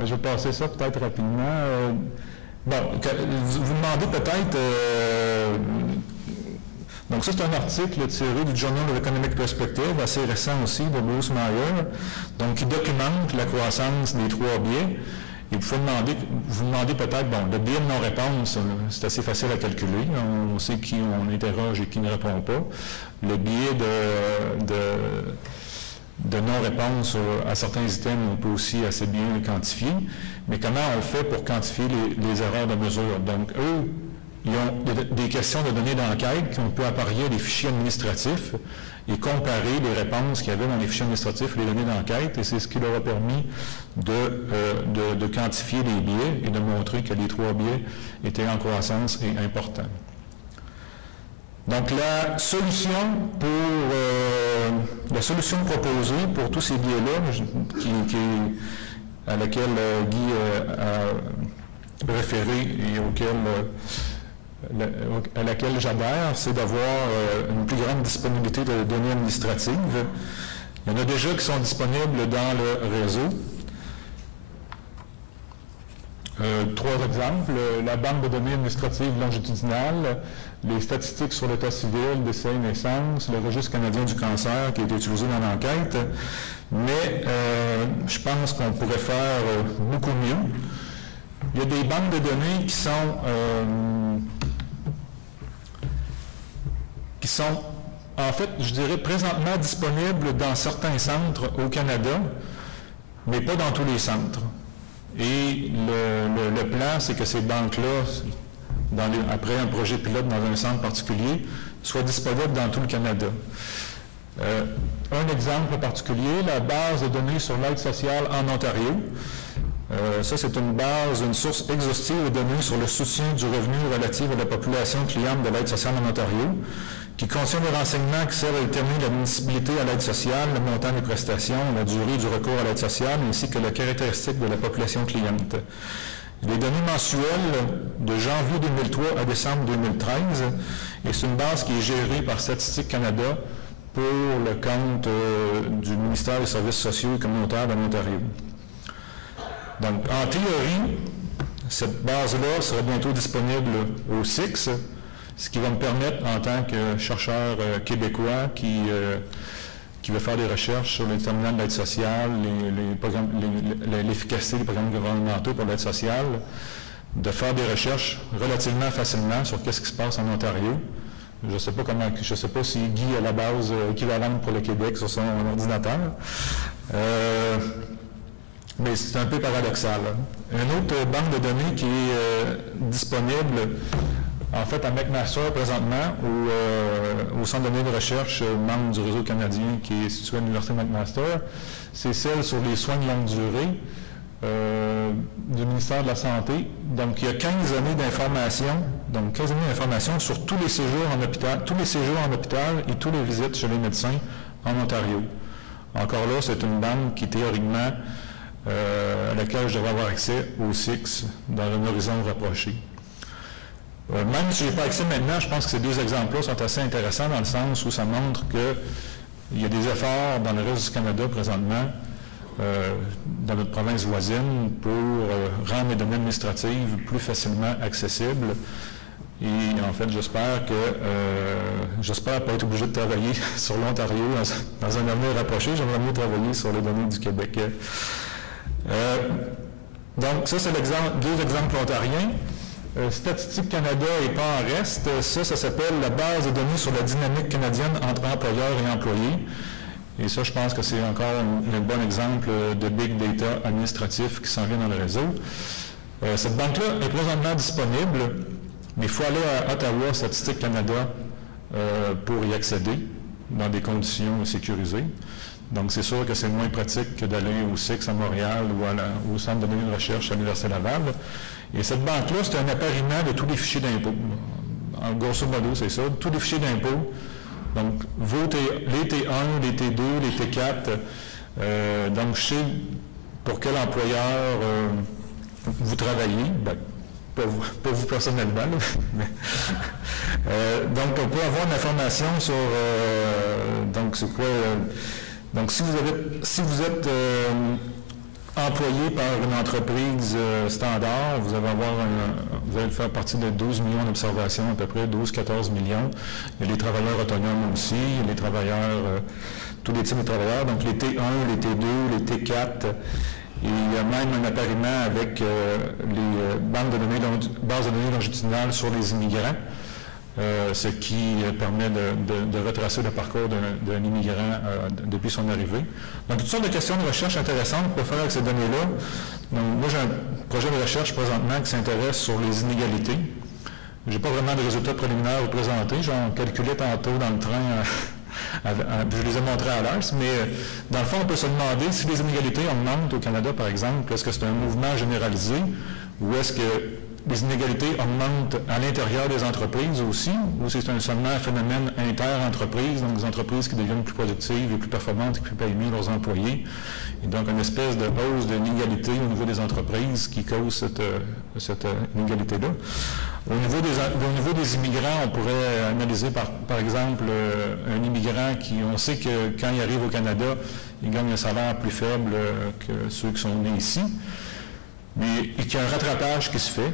Je vais passer ça peut-être rapidement. Bon, vous demandez peut-être... donc ça, c'est un article tiré du Journal of Economic Perspective, assez récent aussi, de Bruce Meyer, donc qui documente la croissance des 3 biais. Et vous demandez peut-être, bon, le biais de non-réponse, c'est assez facile à calculer. On sait qui on interroge et qui ne répond pas. Le biais de non-réponse à certains items, on peut aussi assez bien le quantifier. Mais comment on fait pour quantifier les erreurs de mesure? Donc, eux, ils ont des questions de données d'enquête qu'on peut apparier à des fichiers administratifs et comparer les réponses qu'il y avait dans les fichiers administratifs et les données d'enquête, et c'est ce qui leur a permis de quantifier les biais et de montrer que les 3 biais étaient en croissance et importants. Donc la solution proposée pour tous ces biais-là, à laquelle Guy a référé et à laquelle j'adhère, c'est d'avoir une plus grande disponibilité de données administratives. Il y en a déjà qui sont disponibles dans le réseau. 3 exemples, la banque de données administratives longitudinale, les statistiques sur l'état civil, décès et naissance, le registre canadien du cancer qui a été utilisé dans l'enquête, mais je pense qu'on pourrait faire beaucoup mieux. Il y a des banques de données qui sont, en fait, je dirais, présentement disponibles dans certains centres au Canada, mais pas dans tous les centres. Et le plan, c'est que ces banques-là, après un projet pilote dans un centre particulier, soient disponibles dans tout le Canada. Un exemple particulier, la base de données sur l'aide sociale en Ontario. Ça, c'est une source exhaustive de données sur le soutien du revenu relatif à la population cliente de l'aide sociale en Ontario, qui contient des renseignements qui servent à déterminer l'admissibilité à l'aide sociale, le montant des prestations, la durée du recours à l'aide sociale, ainsi que les caractéristiques de la population cliente. Les données mensuelles de janvier 2003 à décembre 2013, et c'est une base qui est gérée par Statistique Canada pour le compte du ministère des Services sociaux et communautaires de l'Ontario. Donc, en théorie, cette base-là sera bientôt disponible au SIX, ce qui va me permettre, en tant que chercheur québécois qui veut faire des recherches sur les déterminants de l'aide sociale, l'efficacité des programmes gouvernementaux pour l'aide sociale, de faire des recherches relativement facilement sur ce qui se passe en Ontario. Je ne sais pas si Guy a la base équivalente pour le Québec sur son ordinateur. Mais c'est un peu paradoxal. Une autre banque de données qui est disponible, en fait, à McMaster présentement, au Centre de données de recherche membre du réseau canadien qui est situé à l'Université McMaster, c'est celle sur les soins de longue durée du ministère de la Santé. Donc, il y a 15 années d'information, sur tous les séjours en hôpital, et toutes les visites chez les médecins en Ontario. Encore là, c'est une banque qui, théoriquement, à laquelle je devrais avoir accès au SIX dans un horizon rapproché. Même si je n'ai pas accès maintenant, je pense que ces 2 exemples-là sont assez intéressants dans le sens où ça montre qu'il y a des efforts dans le reste du Canada présentement, dans notre province voisine, pour rendre les données administratives plus facilement accessibles. Et en fait, j'espère pas être obligé de travailler sur l'Ontario dans un avenir rapproché. J'aimerais mieux travailler sur les données du Québec. Donc, ça, c'est 2 exemples ontariens. Statistique Canada et pas en reste. Ça s'appelle la base de données sur la dynamique canadienne entre employeurs et employés. Et ça, je pense que c'est encore un bon exemple de big data administratif qui s'en vient dans le réseau. Cette banque-là est présentement disponible, mais il faut aller à Ottawa, Statistique Canada, pour y accéder dans des conditions sécurisées. Donc, c'est sûr que c'est moins pratique que d'aller au SIX à Montréal ou au Centre de données de recherche à l'Université Laval. Et cette banque-là, c'est un appariement de tous les fichiers d'impôts. En grosso modo, c'est ça, tous les fichiers d'impôts. Donc, les T1, les T2, les T4. Donc, je sais pour quel employeur vous travaillez. Pas vous personnellement, mais donc, on peut avoir une information sur... donc, c'est quoi... donc, si vous êtes employé par une entreprise standard, vous allez faire partie de 12 millions d'observations, à peu près 12-14 millions. Il y a les travailleurs autonomes aussi, il y a les travailleurs, tous les types de travailleurs, donc les T1, les T2, les T4. Et il y a même un appariement avec les bases de données longitudinales sur les immigrants, ce qui permet de retracer le parcours d'un immigrant depuis son arrivée. Donc, toutes sortes de questions de recherche intéressantes pour faire avec ces données-là. Donc, moi, j'ai un projet de recherche présentement qui s'intéresse sur les inégalités. Je n'ai pas vraiment de résultats préliminaires à vous présenter. J'en calculais tantôt dans le train, je les ai montrés à l'ARS, mais dans le fond, on peut se demander si les inégalités augmentent au Canada, par exemple, est-ce que c'est un mouvement généralisé ou est-ce que les inégalités augmentent à l'intérieur des entreprises aussi, ou c'est seulement un phénomène inter-entreprise, donc des entreprises qui deviennent plus productives et plus performantes et qui payent mieux leurs employés. Et donc, une espèce de hausse de l'inégalité au niveau des entreprises qui cause cette inégalité-là. Au niveau des immigrants, on pourrait analyser par exemple un immigrant qui, on sait que quand il arrive au Canada, il gagne un salaire plus faible que ceux qui sont nés ici. Mais qu'il y a un rattrapage qui se fait.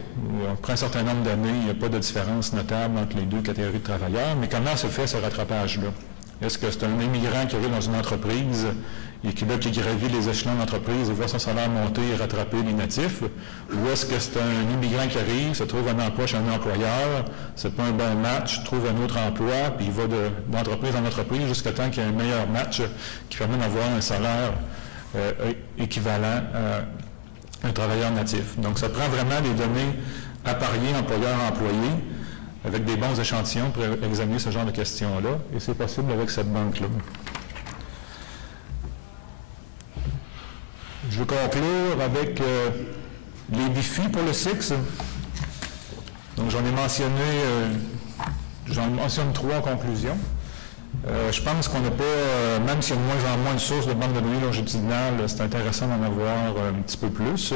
Après un certain nombre d'années, il n'y a pas de différence notable entre les deux catégories de travailleurs. Mais comment se fait ce rattrapage-là? Est-ce que c'est un immigrant qui arrive dans une entreprise et qui gravit les échelons d'entreprise et voit son salaire monter et rattraper les natifs? Ou est-ce que c'est un immigrant qui arrive, se trouve un emploi chez un employeur, c'est pas un bon match, trouve un autre emploi, puis il va d'entreprise en entreprise jusqu'à temps qu'il y ait un meilleur match qui permet d'avoir un salaire équivalent à un travailleur natif. Donc, ça prend vraiment des données appariées, employeur-employé, avec des bons échantillons pour examiner ce genre de questions-là, et c'est possible avec cette banque-là. Je vais conclure avec les défis pour le SIX. Donc, j'en mentionne 3 en conclusion. Je pense qu'on n'a pas, même s'il y a de moins en moins de sources de banques de données longitudinales, c'est intéressant d'en avoir un petit peu plus.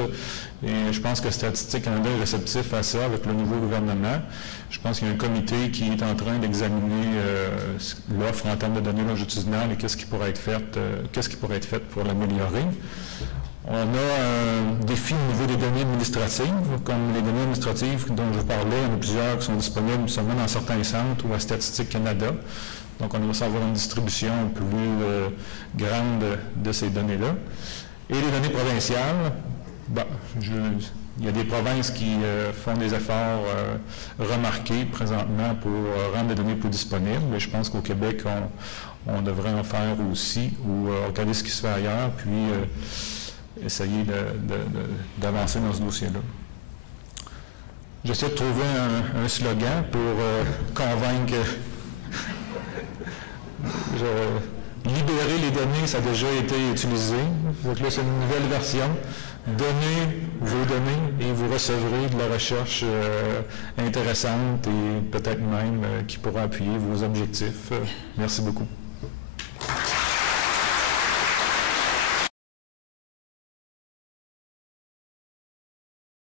Et je pense que Statistique Canada est réceptif à ça avec le nouveau gouvernement. Je pense qu'il y a un comité qui est en train d'examiner l'offre en termes de données longitudinales et qu'est-ce qui pourrait être fait pour l'améliorer. On a un défi au niveau des données administratives, comme les données administratives dont je parlais, il y en a plusieurs qui sont disponibles seulement dans certains centres ou à Statistique Canada. Donc, on va avoir une distribution plus grande de ces données-là. Et les données provinciales, il y a des provinces qui font des efforts remarqués présentement pour rendre les données plus disponibles, mais je pense qu'au Québec, on devrait en faire aussi, ou regarder ce qui se fait ailleurs, puis essayer d'avancer dans ce dossier-là. J'essaie de trouver un slogan pour convaincre. Libérer les données, ça a déjà été utilisé. Donc là, c'est une nouvelle version. Donnez vos données et vous recevrez de la recherche intéressante et peut-être même qui pourra appuyer vos objectifs. Merci beaucoup.